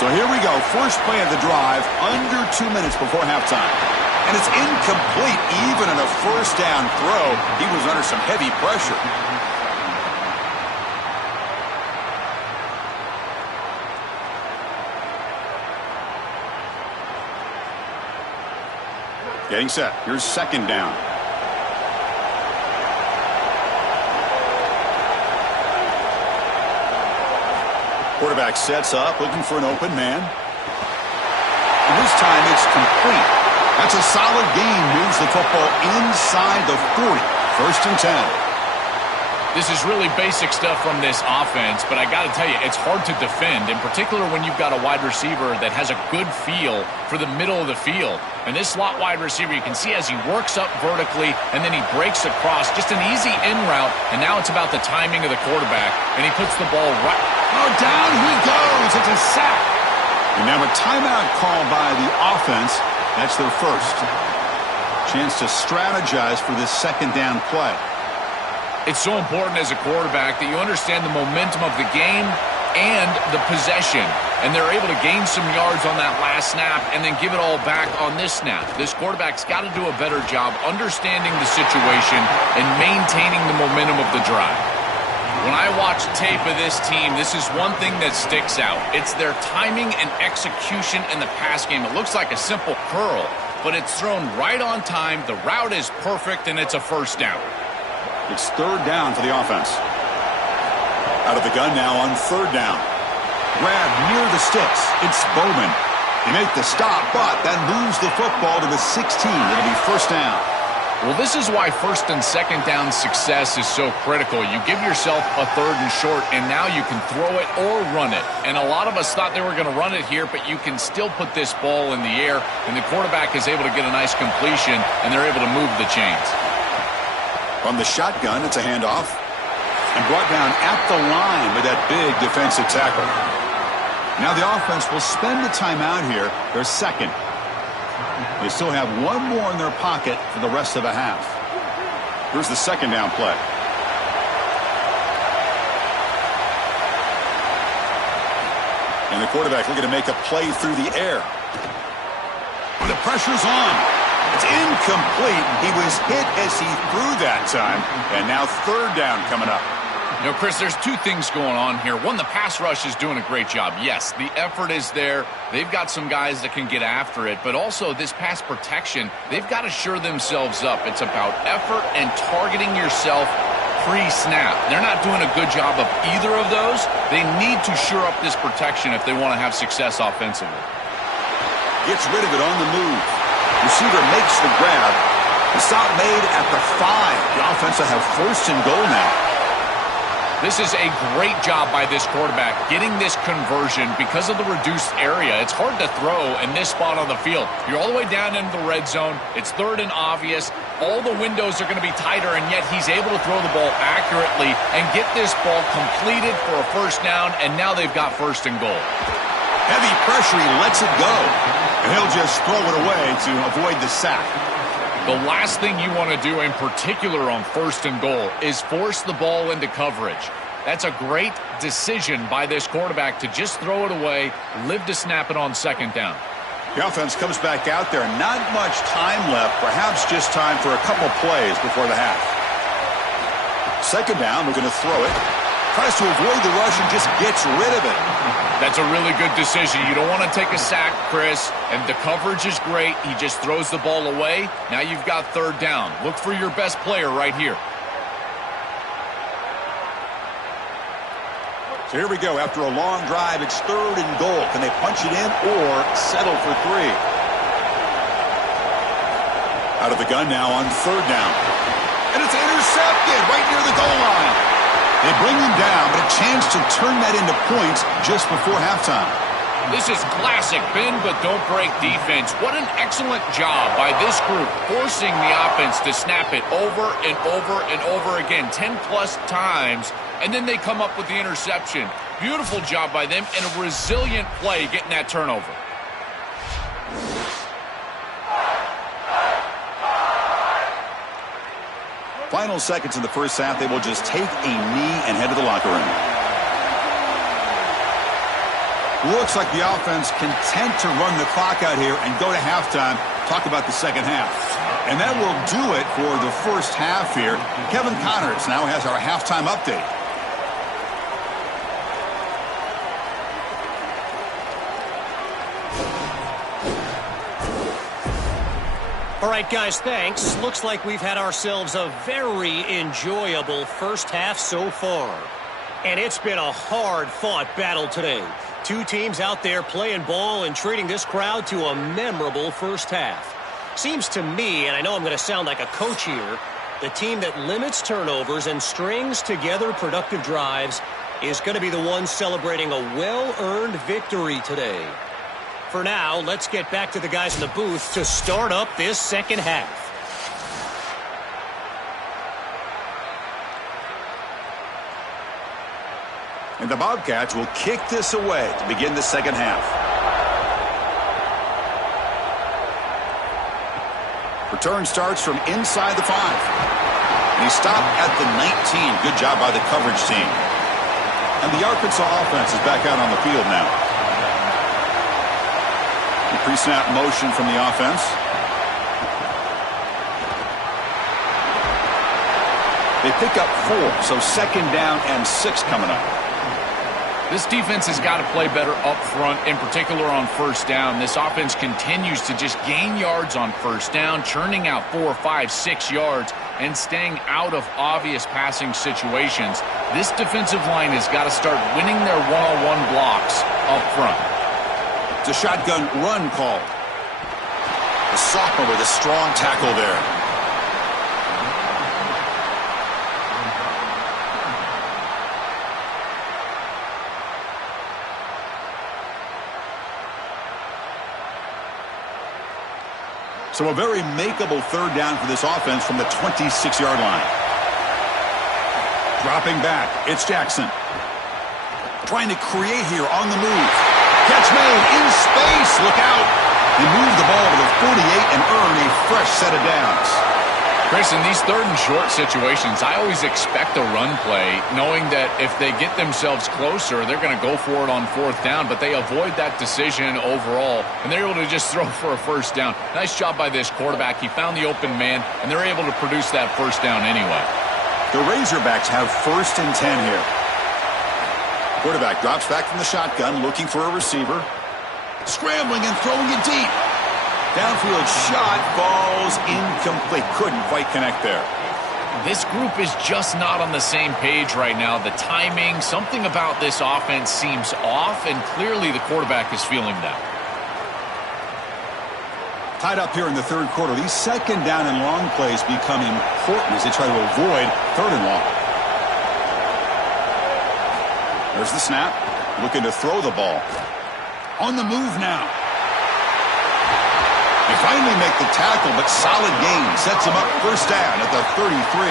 So here we go. First play of the drive, under 2 minutes before halftime. And it's incomplete. Even in a first down throw, he was under some heavy pressure. Getting set. Here's second down. Quarterback sets up, looking for an open man. And this time it's complete. That's a solid gain. Moves the football inside the 40. First and 10. This is really basic stuff from this offense, but I got to tell you, it's hard to defend, in particular when you've got a wide receiver that has a good feel for the middle of the field. And this slot wide receiver, you can see as he works up vertically, and then he breaks across, just an easy in route, and now it's about the timing of the quarterback, and he puts the ball right. Oh, down he goes. It's a sack. And now a timeout call by the offense. That's their first. Chance to strategize for this second down play. It's so important as a quarterback that you understand the momentum of the game and the possession. And they're able to gain some yards on that last snap and then give it all back on this snap. This quarterback's got to do a better job understanding the situation and maintaining the momentum of the drive. When I watch tape of this team, this is one thing that sticks out. It's their timing and execution in the pass game. It looks like a simple curl, but it's thrown right on time. The route is perfect, and it's a first down. It's third down for the offense. Out of the gun now on third down. Grab near the sticks. It's Bowman. They make the stop, but that moves the football to the 16. It'll be first down. Well, this is why first and second down success is so critical. You give yourself a third and short, and now you can throw it or run it. And a lot of us thought they were going to run it here, but you can still put this ball in the air, and the quarterback is able to get a nice completion, and they're able to move the chains. From the shotgun, it's a handoff. And brought down at the line with that big defensive tackle. Now the offense will spend the timeout here. Their second. They still have one more in their pocket for the rest of the half. Here's the second down play. And the quarterback looking to make a play through the air. The pressure's on. It's incomplete. He was hit as he threw that time. And now third down coming up. You know, Chris, there's two things going on here. One, the pass rush is doing a great job. Yes, the effort is there. They've got some guys that can get after it. But also this pass protection, they've got to shore themselves up. It's about effort and targeting yourself pre-snap. They're not doing a good job of either of those. They need to shore up this protection if they want to have success offensively. Gets rid of it on the move. Receiver makes the grab. The stop made at the 5. The offense will have first and goal now. This is a great job by this quarterback getting this conversion because of the reduced area. It's hard to throw in this spot on the field. You're all the way down into the red zone. It's third and obvious. All the windows are going to be tighter, and yet he's able to throw the ball accurately and get this ball completed for a first down, and now they've got first and goal. Heavy pressure, he lets it go. And he'll just throw it away to avoid the sack. The last thing you want to do, in particular on first and goal, is force the ball into coverage. That's a great decision by this quarterback to just throw it away, live to snap it on second down. The offense comes back out there. Not much time left, perhaps just time for a couple plays before the half. Second down, we're going to throw it. Tries to avoid the rush and just gets rid of it. That's a really good decision. You don't want to take a sack, Chris, and the coverage is great. He just throws the ball away. Now you've got third down. Look for your best player right here. So here we go. After a long drive, it's third and goal. Can they punch it in or settle for 3? Out of the gun now on third down. And it's intercepted right near the goal line. They bring him down, but a chance to turn that into points just before halftime. This is classic bend but don't break defense. What an excellent job by this group forcing the offense to snap it over and over and over again 10-plus times, and then they come up with the interception. Beautiful job by them and a resilient play getting that turnover. Final seconds in the first half, they will just take a knee and head to the locker room. Looks like the offense content to run the clock out here and go to halftime. Talk about the second half. And that will do it for the first half here. Kevin Connors now has our halftime update. All right, guys, thanks. Looks like we've had ourselves a very enjoyable first half so far. And it's been a hard-fought battle today. Two teams out there playing ball and treating this crowd to a memorable first half. Seems to me, and I know I'm going to sound like a coach here, the team that limits turnovers and strings together productive drives is going to be the one celebrating a well-earned victory today. For now, let's get back to the guys in the booth to start up this second half. And the Bobcats will kick this away to begin the second half. Return starts from inside the 5. And he stopped at the 19. Good job by the coverage team. And the Arkansas offense is back out on the field now. The pre-snap motion from the offense. They pick up 4, so second down and 6 coming up. This defense has got to play better up front, in particular on first down. This offense continues to just gain yards on first down, churning out 4, 5, 6 yards, and staying out of obvious passing situations. This defensive line has got to start winning their one-on-one blocks up front. It's a shotgun run call. The sophomore with a strong tackle there. So a very makeable third down for this offense from the 26-yard line. Dropping back, it's Jackson. Trying to create here on the move. Catch made in space, look out. They move the ball to the 48 and earn a fresh set of downs. Chris, in these third and short situations, I always expect a run play, knowing that if they get themselves closer, they're going to go for it on fourth down, but they avoid that decision overall, and they're able to just throw for a first down. Nice job by this quarterback. He found the open man, and they're able to produce that first down anyway. The Razorbacks have 1st and 10 here. Quarterback drops back from the shotgun, looking for a receiver. Scrambling and throwing it deep. Downfield shot falls incomplete. Couldn't quite connect there. This group is just not on the same page right now. The timing, something about this offense seems off, and clearly the quarterback is feeling that. Tied up here in the third quarter. These second down and long plays become important as they try to avoid third and long. There's the snap. Looking to throw the ball. On the move now. They finally make the tackle, but solid gain sets them up first down at the 33.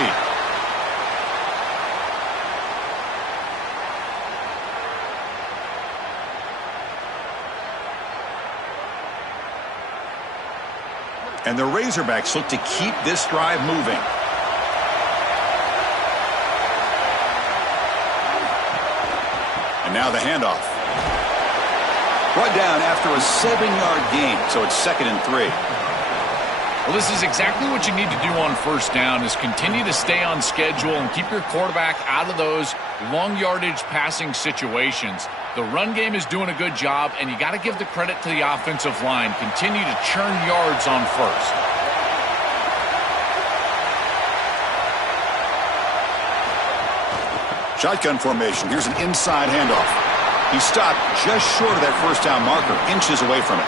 And the Razorbacks look to keep this drive moving. And now the handoff. Brought down after a 7-yard gain, so it's 2nd and 3. Well, this is exactly what you need to do on first down, is continue to stay on schedule and keep your quarterback out of those long yardage passing situations. The run game is doing a good job, and you got to give the credit to the offensive line. Continue to churn yards on first. Shotgun formation. Here's an inside handoff. He stopped just short of that first down marker, inches away from it.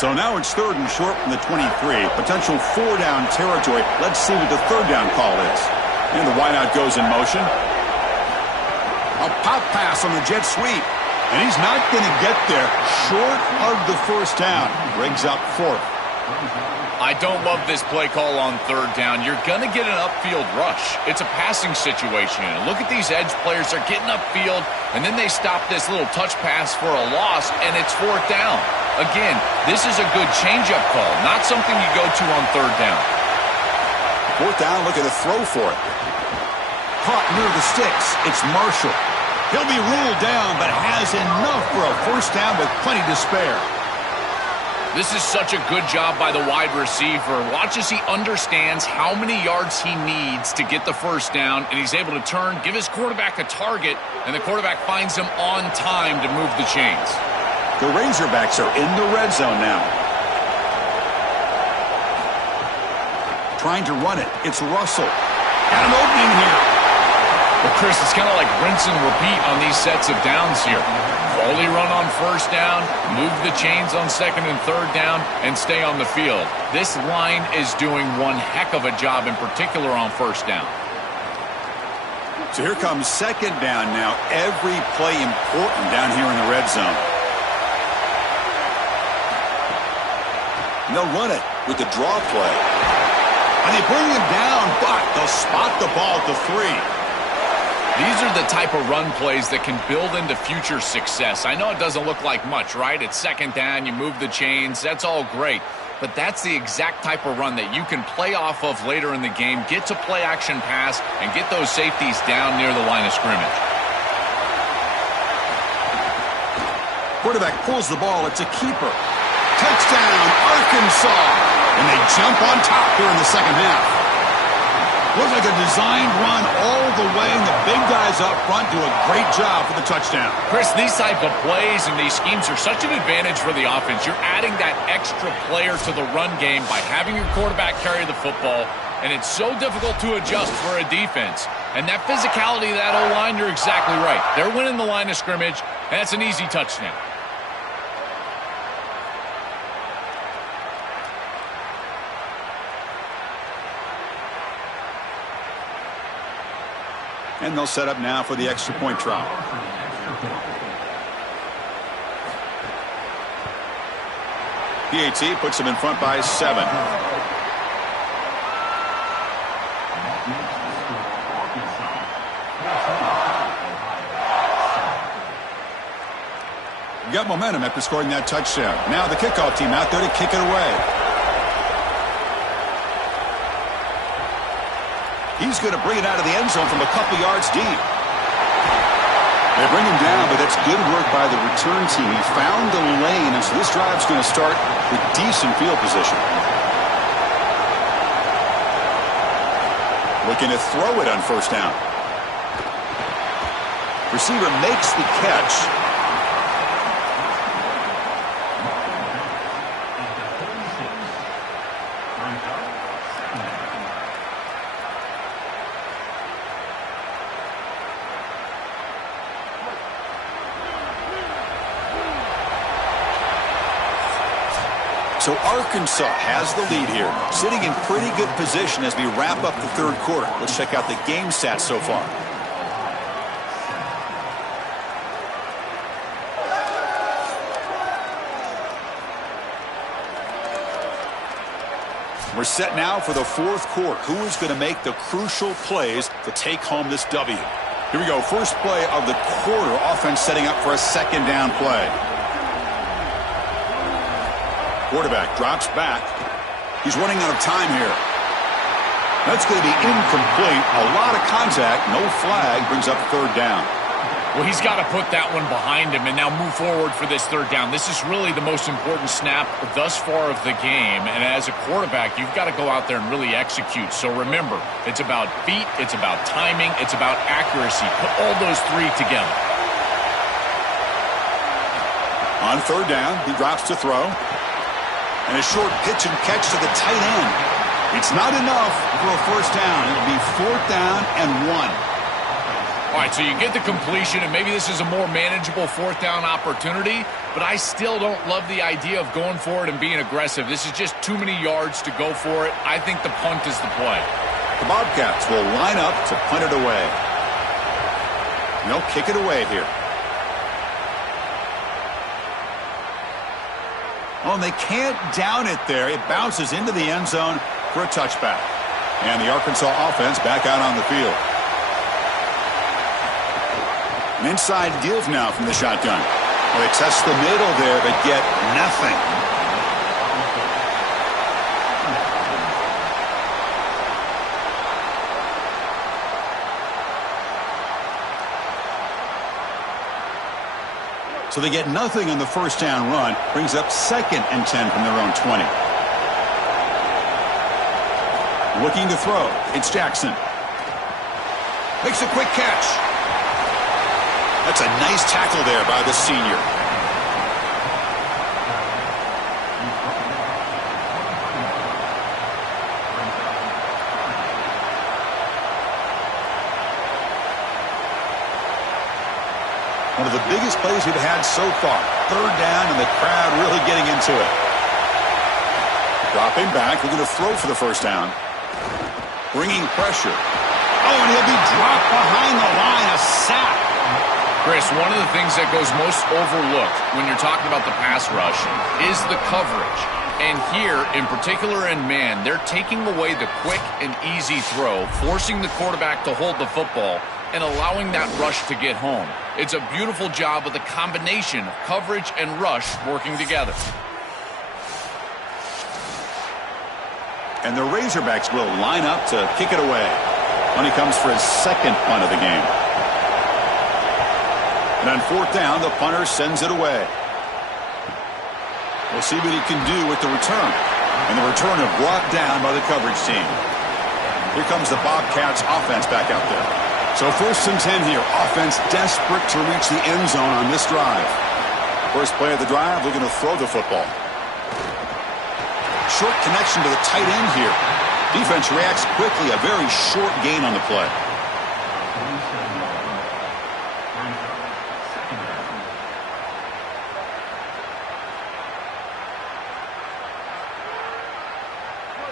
So now it's 3rd and short from the 23. Potential 4-down territory. Let's see what the 3rd down call is. And the wideout goes in motion. A pop pass on the jet sweep. And he's not going to get there. Short of the 1st down. Brings up 4th. I don't love this play call on 3rd down. You're going to get an upfield rush. It's a passing situation. Look at these edge players. They're getting upfield, and then they stop this little touch pass for a loss, and it's 4th down. Again, this is a good changeup call, not something you go to on 3rd down. 4th down, look at the throw for it. Caught near the sticks. It's Marshall. He'll be ruled down, but has enough for a 1st down with plenty to spare. This is such a good job by the wide receiver. Watch as he understands how many yards he needs to get the 1st down, and he's able to turn, give his quarterback a target, and the quarterback finds him on time to move the chains. The Razorbacks are in the red zone now. Trying to run it. It's Russell. Got an opening here. Well, Chris, it's kind of like rinse and repeat on these sets of downs here. Quality run on 1st down, move the chains on 2nd and 3rd down, and stay on the field. This line is doing one heck of a job, in particular on 1st down. So here comes 2nd down now. Every play important down here in the red zone. And they'll run it with the draw play. And they bring him down, but they'll spot the ball at the 3. These are the type of run plays that can build into future success. I know it doesn't look like much, right? It's 2nd down, you move the chains, that's all great. But that's the exact type of run that you can play off of later in the game, get to play action pass, and get those safeties down near the line of scrimmage. Quarterback pulls the ball, it's a keeper. Touchdown, Arkansas! And they jump on top here in the 2nd half. Looks like a designed run all the way, and the big guys up front do a great job for the touchdown. Chris, these type of plays and these schemes are such an advantage for the offense. You're adding that extra player to the run game by having your quarterback carry the football, and it's so difficult to adjust for a defense. And that physicality of that O-line, you're exactly right. They're winning the line of scrimmage, and that's an easy touchdown. And they'll set up now for the extra point try. PAT puts them in front by 7. Got momentum after scoring that touchdown. Now the kickoff team out there to kick it away. He's going to bring it out of the end zone from a couple yards deep. They bring him down, but that's good work by the return team. He found the lane, and so this drive's going to start with decent field position. Looking to throw it on 1st down. Receiver makes the catch. So Arkansas has the lead here, sitting in pretty good position as we wrap up the 3rd quarter. Let's check out the game stats so far. We're set now for the 4th quarter. Who is going to make the crucial plays to take home this W? Here we go. First play of the quarter. Offense setting up for a 2nd down play. Quarterback drops back. He's running out of time here. That's going to be incomplete. A lot of contact. No flag. Brings up 3rd down. Well, he's got to put that one behind him and now move forward for this 3rd down. This is really the most important snap thus far of the game. And as a quarterback, you've got to go out there and really execute. So remember, it's about feet, it's about timing, it's about accuracy. Put all those 3 together. On 3rd down, he drops to throw. And a short pitch and catch to the tight end. It's not enough for a 1st down. It'll be 4th down and 1. All right, so you get the completion, and maybe this is a more manageable fourth down opportunity, but I still don't love the idea of going for it and being aggressive. This is just too many yards to go for it. I think the punt is the play. The Bobcats will line up to punt it away. And they'll kick it away here. Oh, and they can't down it there. It bounces into the end zone for a touchback. And the Arkansas offense back out on the field. An inside give now from the shotgun. Well, they test the middle there, but get nothing. So they get nothing on the first down run. Brings up 2nd and 10 from their own 20. Looking to throw. It's Jackson. Makes a quick catch. That's a nice tackle there by the senior. One of the biggest plays we've had so far. 3rd down and the crowd really getting into it. Dropping back, looking to throw for the first down. Bringing pressure. Oh, and he'll be dropped behind the line. A sack. Chris, one of the things that goes most overlooked when you're talking about the pass rush is the coverage. And here, in particular in man, they're taking away the quick and easy throw, forcing the quarterback to hold the football, and allowing that rush to get home. It's a beautiful job with a combination of coverage and rush working together. And the Razorbacks will line up to kick it away when he comes for his 2nd punt of the game. And on 4th down, the punter sends it away. We'll see what he can do with the return. And the returner brought down by the coverage team. Here comes the Bobcats offense back out there. So 1st and 10 here. Offense desperate to reach the end zone on this drive. First play of the drive, looking to throw the football. Short connection to the tight end here. Defense reacts quickly. A very short gain on the play.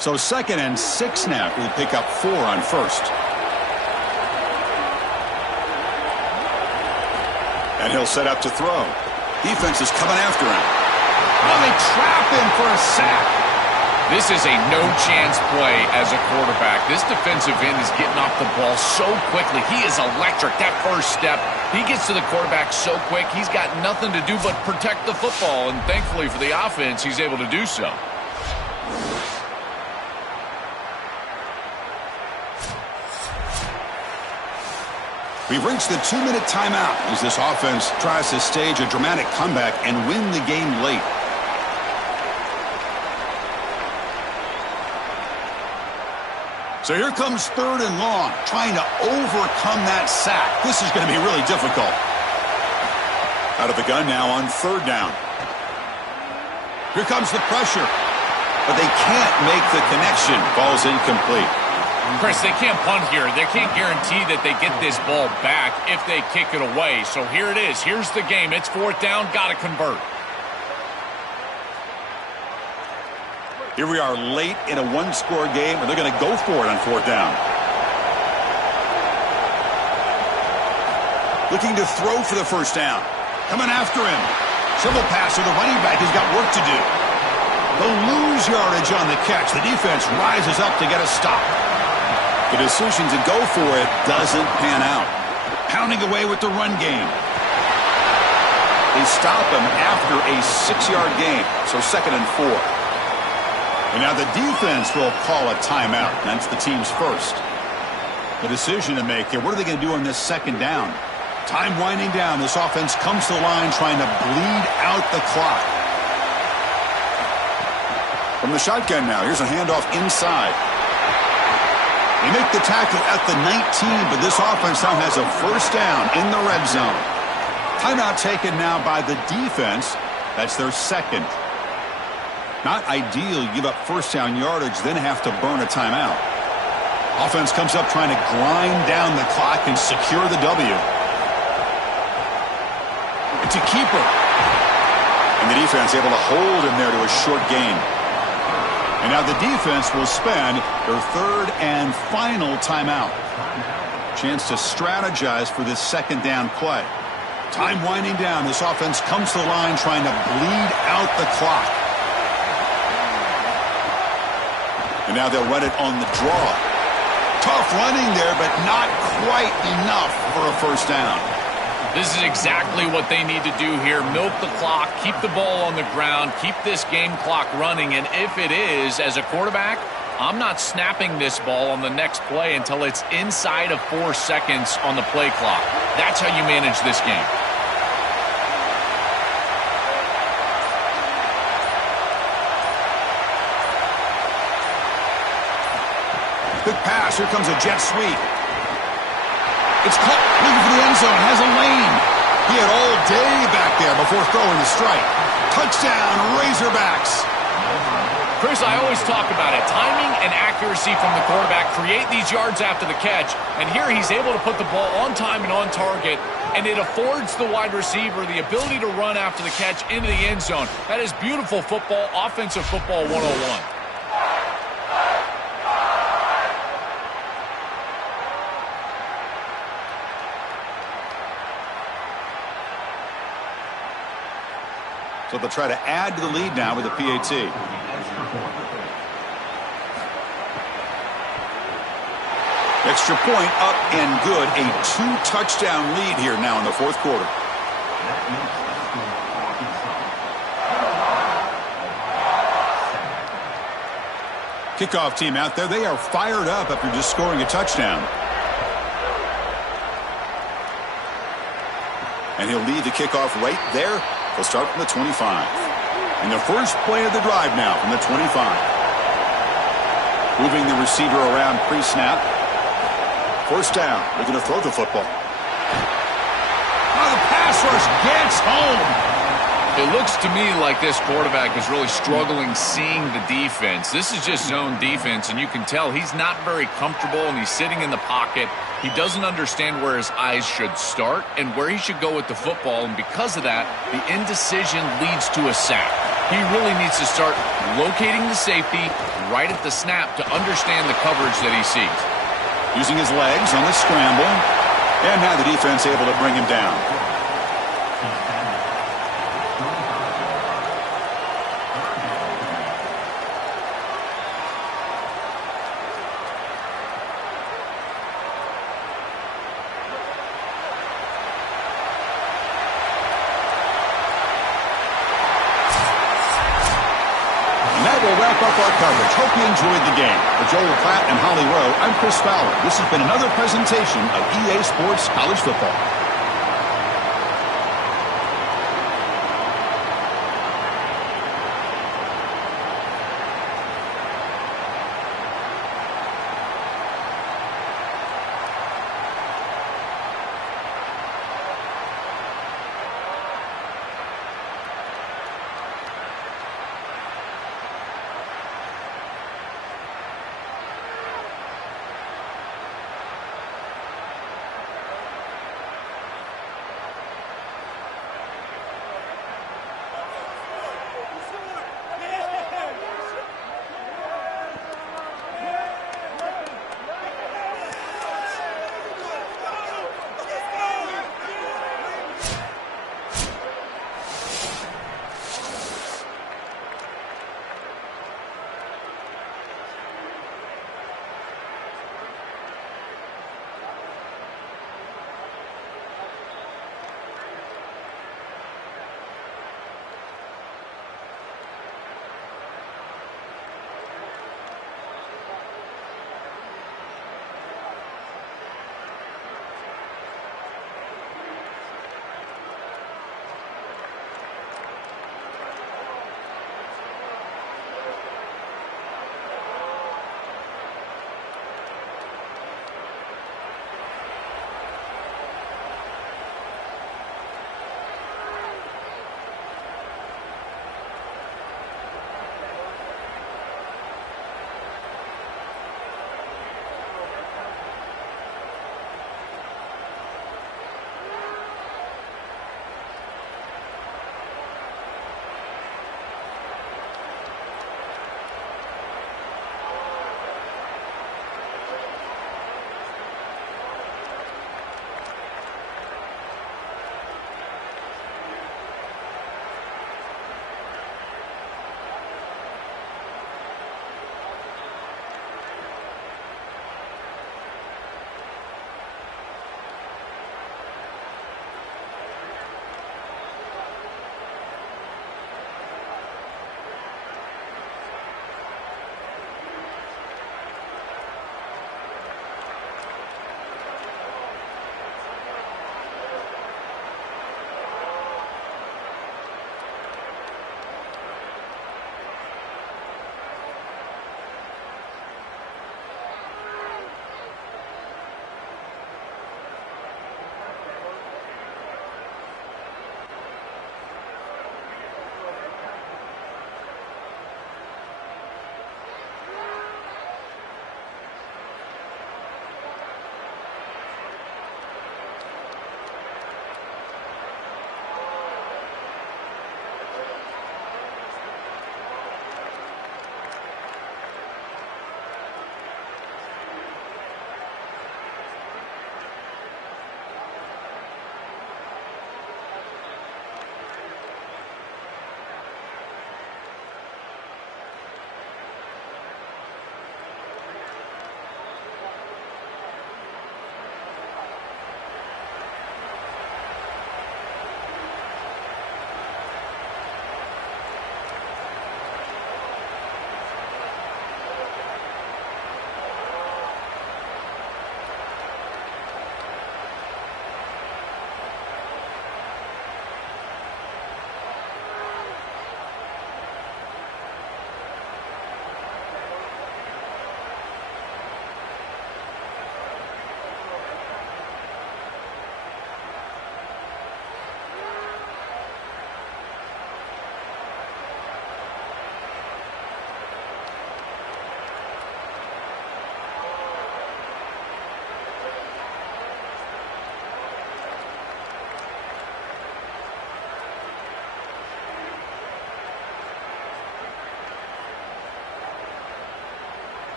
So 2nd and 6 now. We pick up 4 on 1st. And he'll set up to throw. Defense is coming after him. Oh, they trap him for a sack. This is a no-chance play as a quarterback. This defensive end is getting off the ball so quickly. He is electric. That first step, he gets to the quarterback so quick, he's got nothing to do but protect the football. And thankfully for the offense, he's able to do so. We've reached the 2-minute timeout as this offense tries to stage a dramatic comeback and win the game late. So here comes 3rd and long, trying to overcome that sack. This is going to be really difficult. Out of the gun now on 3rd down. Here comes the pressure, but they can't make the connection. Ball's incomplete. Chris, they can't punt here. They can't guarantee that they get this ball back if they kick it away. So here it is. Here's the game. It's 4th down. Got to convert. Here we are late in a 1-score game, and they're going to go for it on 4th down. Looking to throw for the first down. Coming after him. Shovel pass to the running back. He's got work to do. They'll lose yardage on the catch. The defense rises up to get a stop. The decision to go for it doesn't pan out. Pounding away with the run game. They stop him after a 6-yard gain, so 2nd and 4. And now the defense will call a timeout. That's the team's first. The decision to make here. What are they going to do on this 2nd down? Time winding down. This offense comes to the line trying to bleed out the clock. From the shotgun now. Here's a handoff inside. They make the tackle at the 19, but this offense now has a first down in the red zone. Timeout taken now by the defense. That's their 2nd. Not ideal. You give up first down yardage, then have to burn a timeout. Offense comes up trying to grind down the clock and secure the W. It's a keeper. And the defense able to hold him there to a short gain. And now the defense will spend their third and final timeout. Chance to strategize for this second down play. Time winding down. This offense comes to the line trying to bleed out the clock. And now they'll run it on the draw. Tough running there, but not quite enough for a first down. This is exactly what they need to do here. Milk the clock, keep the ball on the ground, keep this game clock running. And if it is, as a quarterback, I'm not snapping this ball on the next play until it's inside of 4 seconds on the play clock. That's how you manage this game. Quick pass. Here comes a jet sweep. It's caught. Looking for the end zone. Has a lane. He had all day back there before throwing the strike. Touchdown, Razorbacks. Chris, I always talk about it. Timing and accuracy from the quarterback create these yards after the catch. And here he's able to put the ball on time and on target. And it affords the wide receiver the ability to run after the catch into the end zone. That is beautiful football, offensive football 101. So they'll try to add to the lead now with a PAT. Extra point up and good. A 2-touchdown lead here now in the fourth quarter. Kickoff team out there. They are fired up after just scoring a touchdown. And he'll lead the kickoff right there. They'll start from the 25. And the first play of the drive now from the 25. Moving the receiver around pre-snap. First down. They're going to throw the football. Oh, the pass rush gets home. It looks to me like this quarterback is really struggling seeing the defense. This is just zone defense, and you can tell he's not very comfortable, and he's sitting in the pocket. He doesn't understand where his eyes should start and where he should go with the football, and because of that, the indecision leads to a sack. He really needs to start locating the safety right at the snap to understand the coverage that he sees. Using his legs on the scramble, and now the defense able to bring him down. Up our coverage. Hope you enjoyed the game. For Joel Klatt and Holly Rowe, I'm Chris Fowler. This has been another presentation of EA Sports College Football.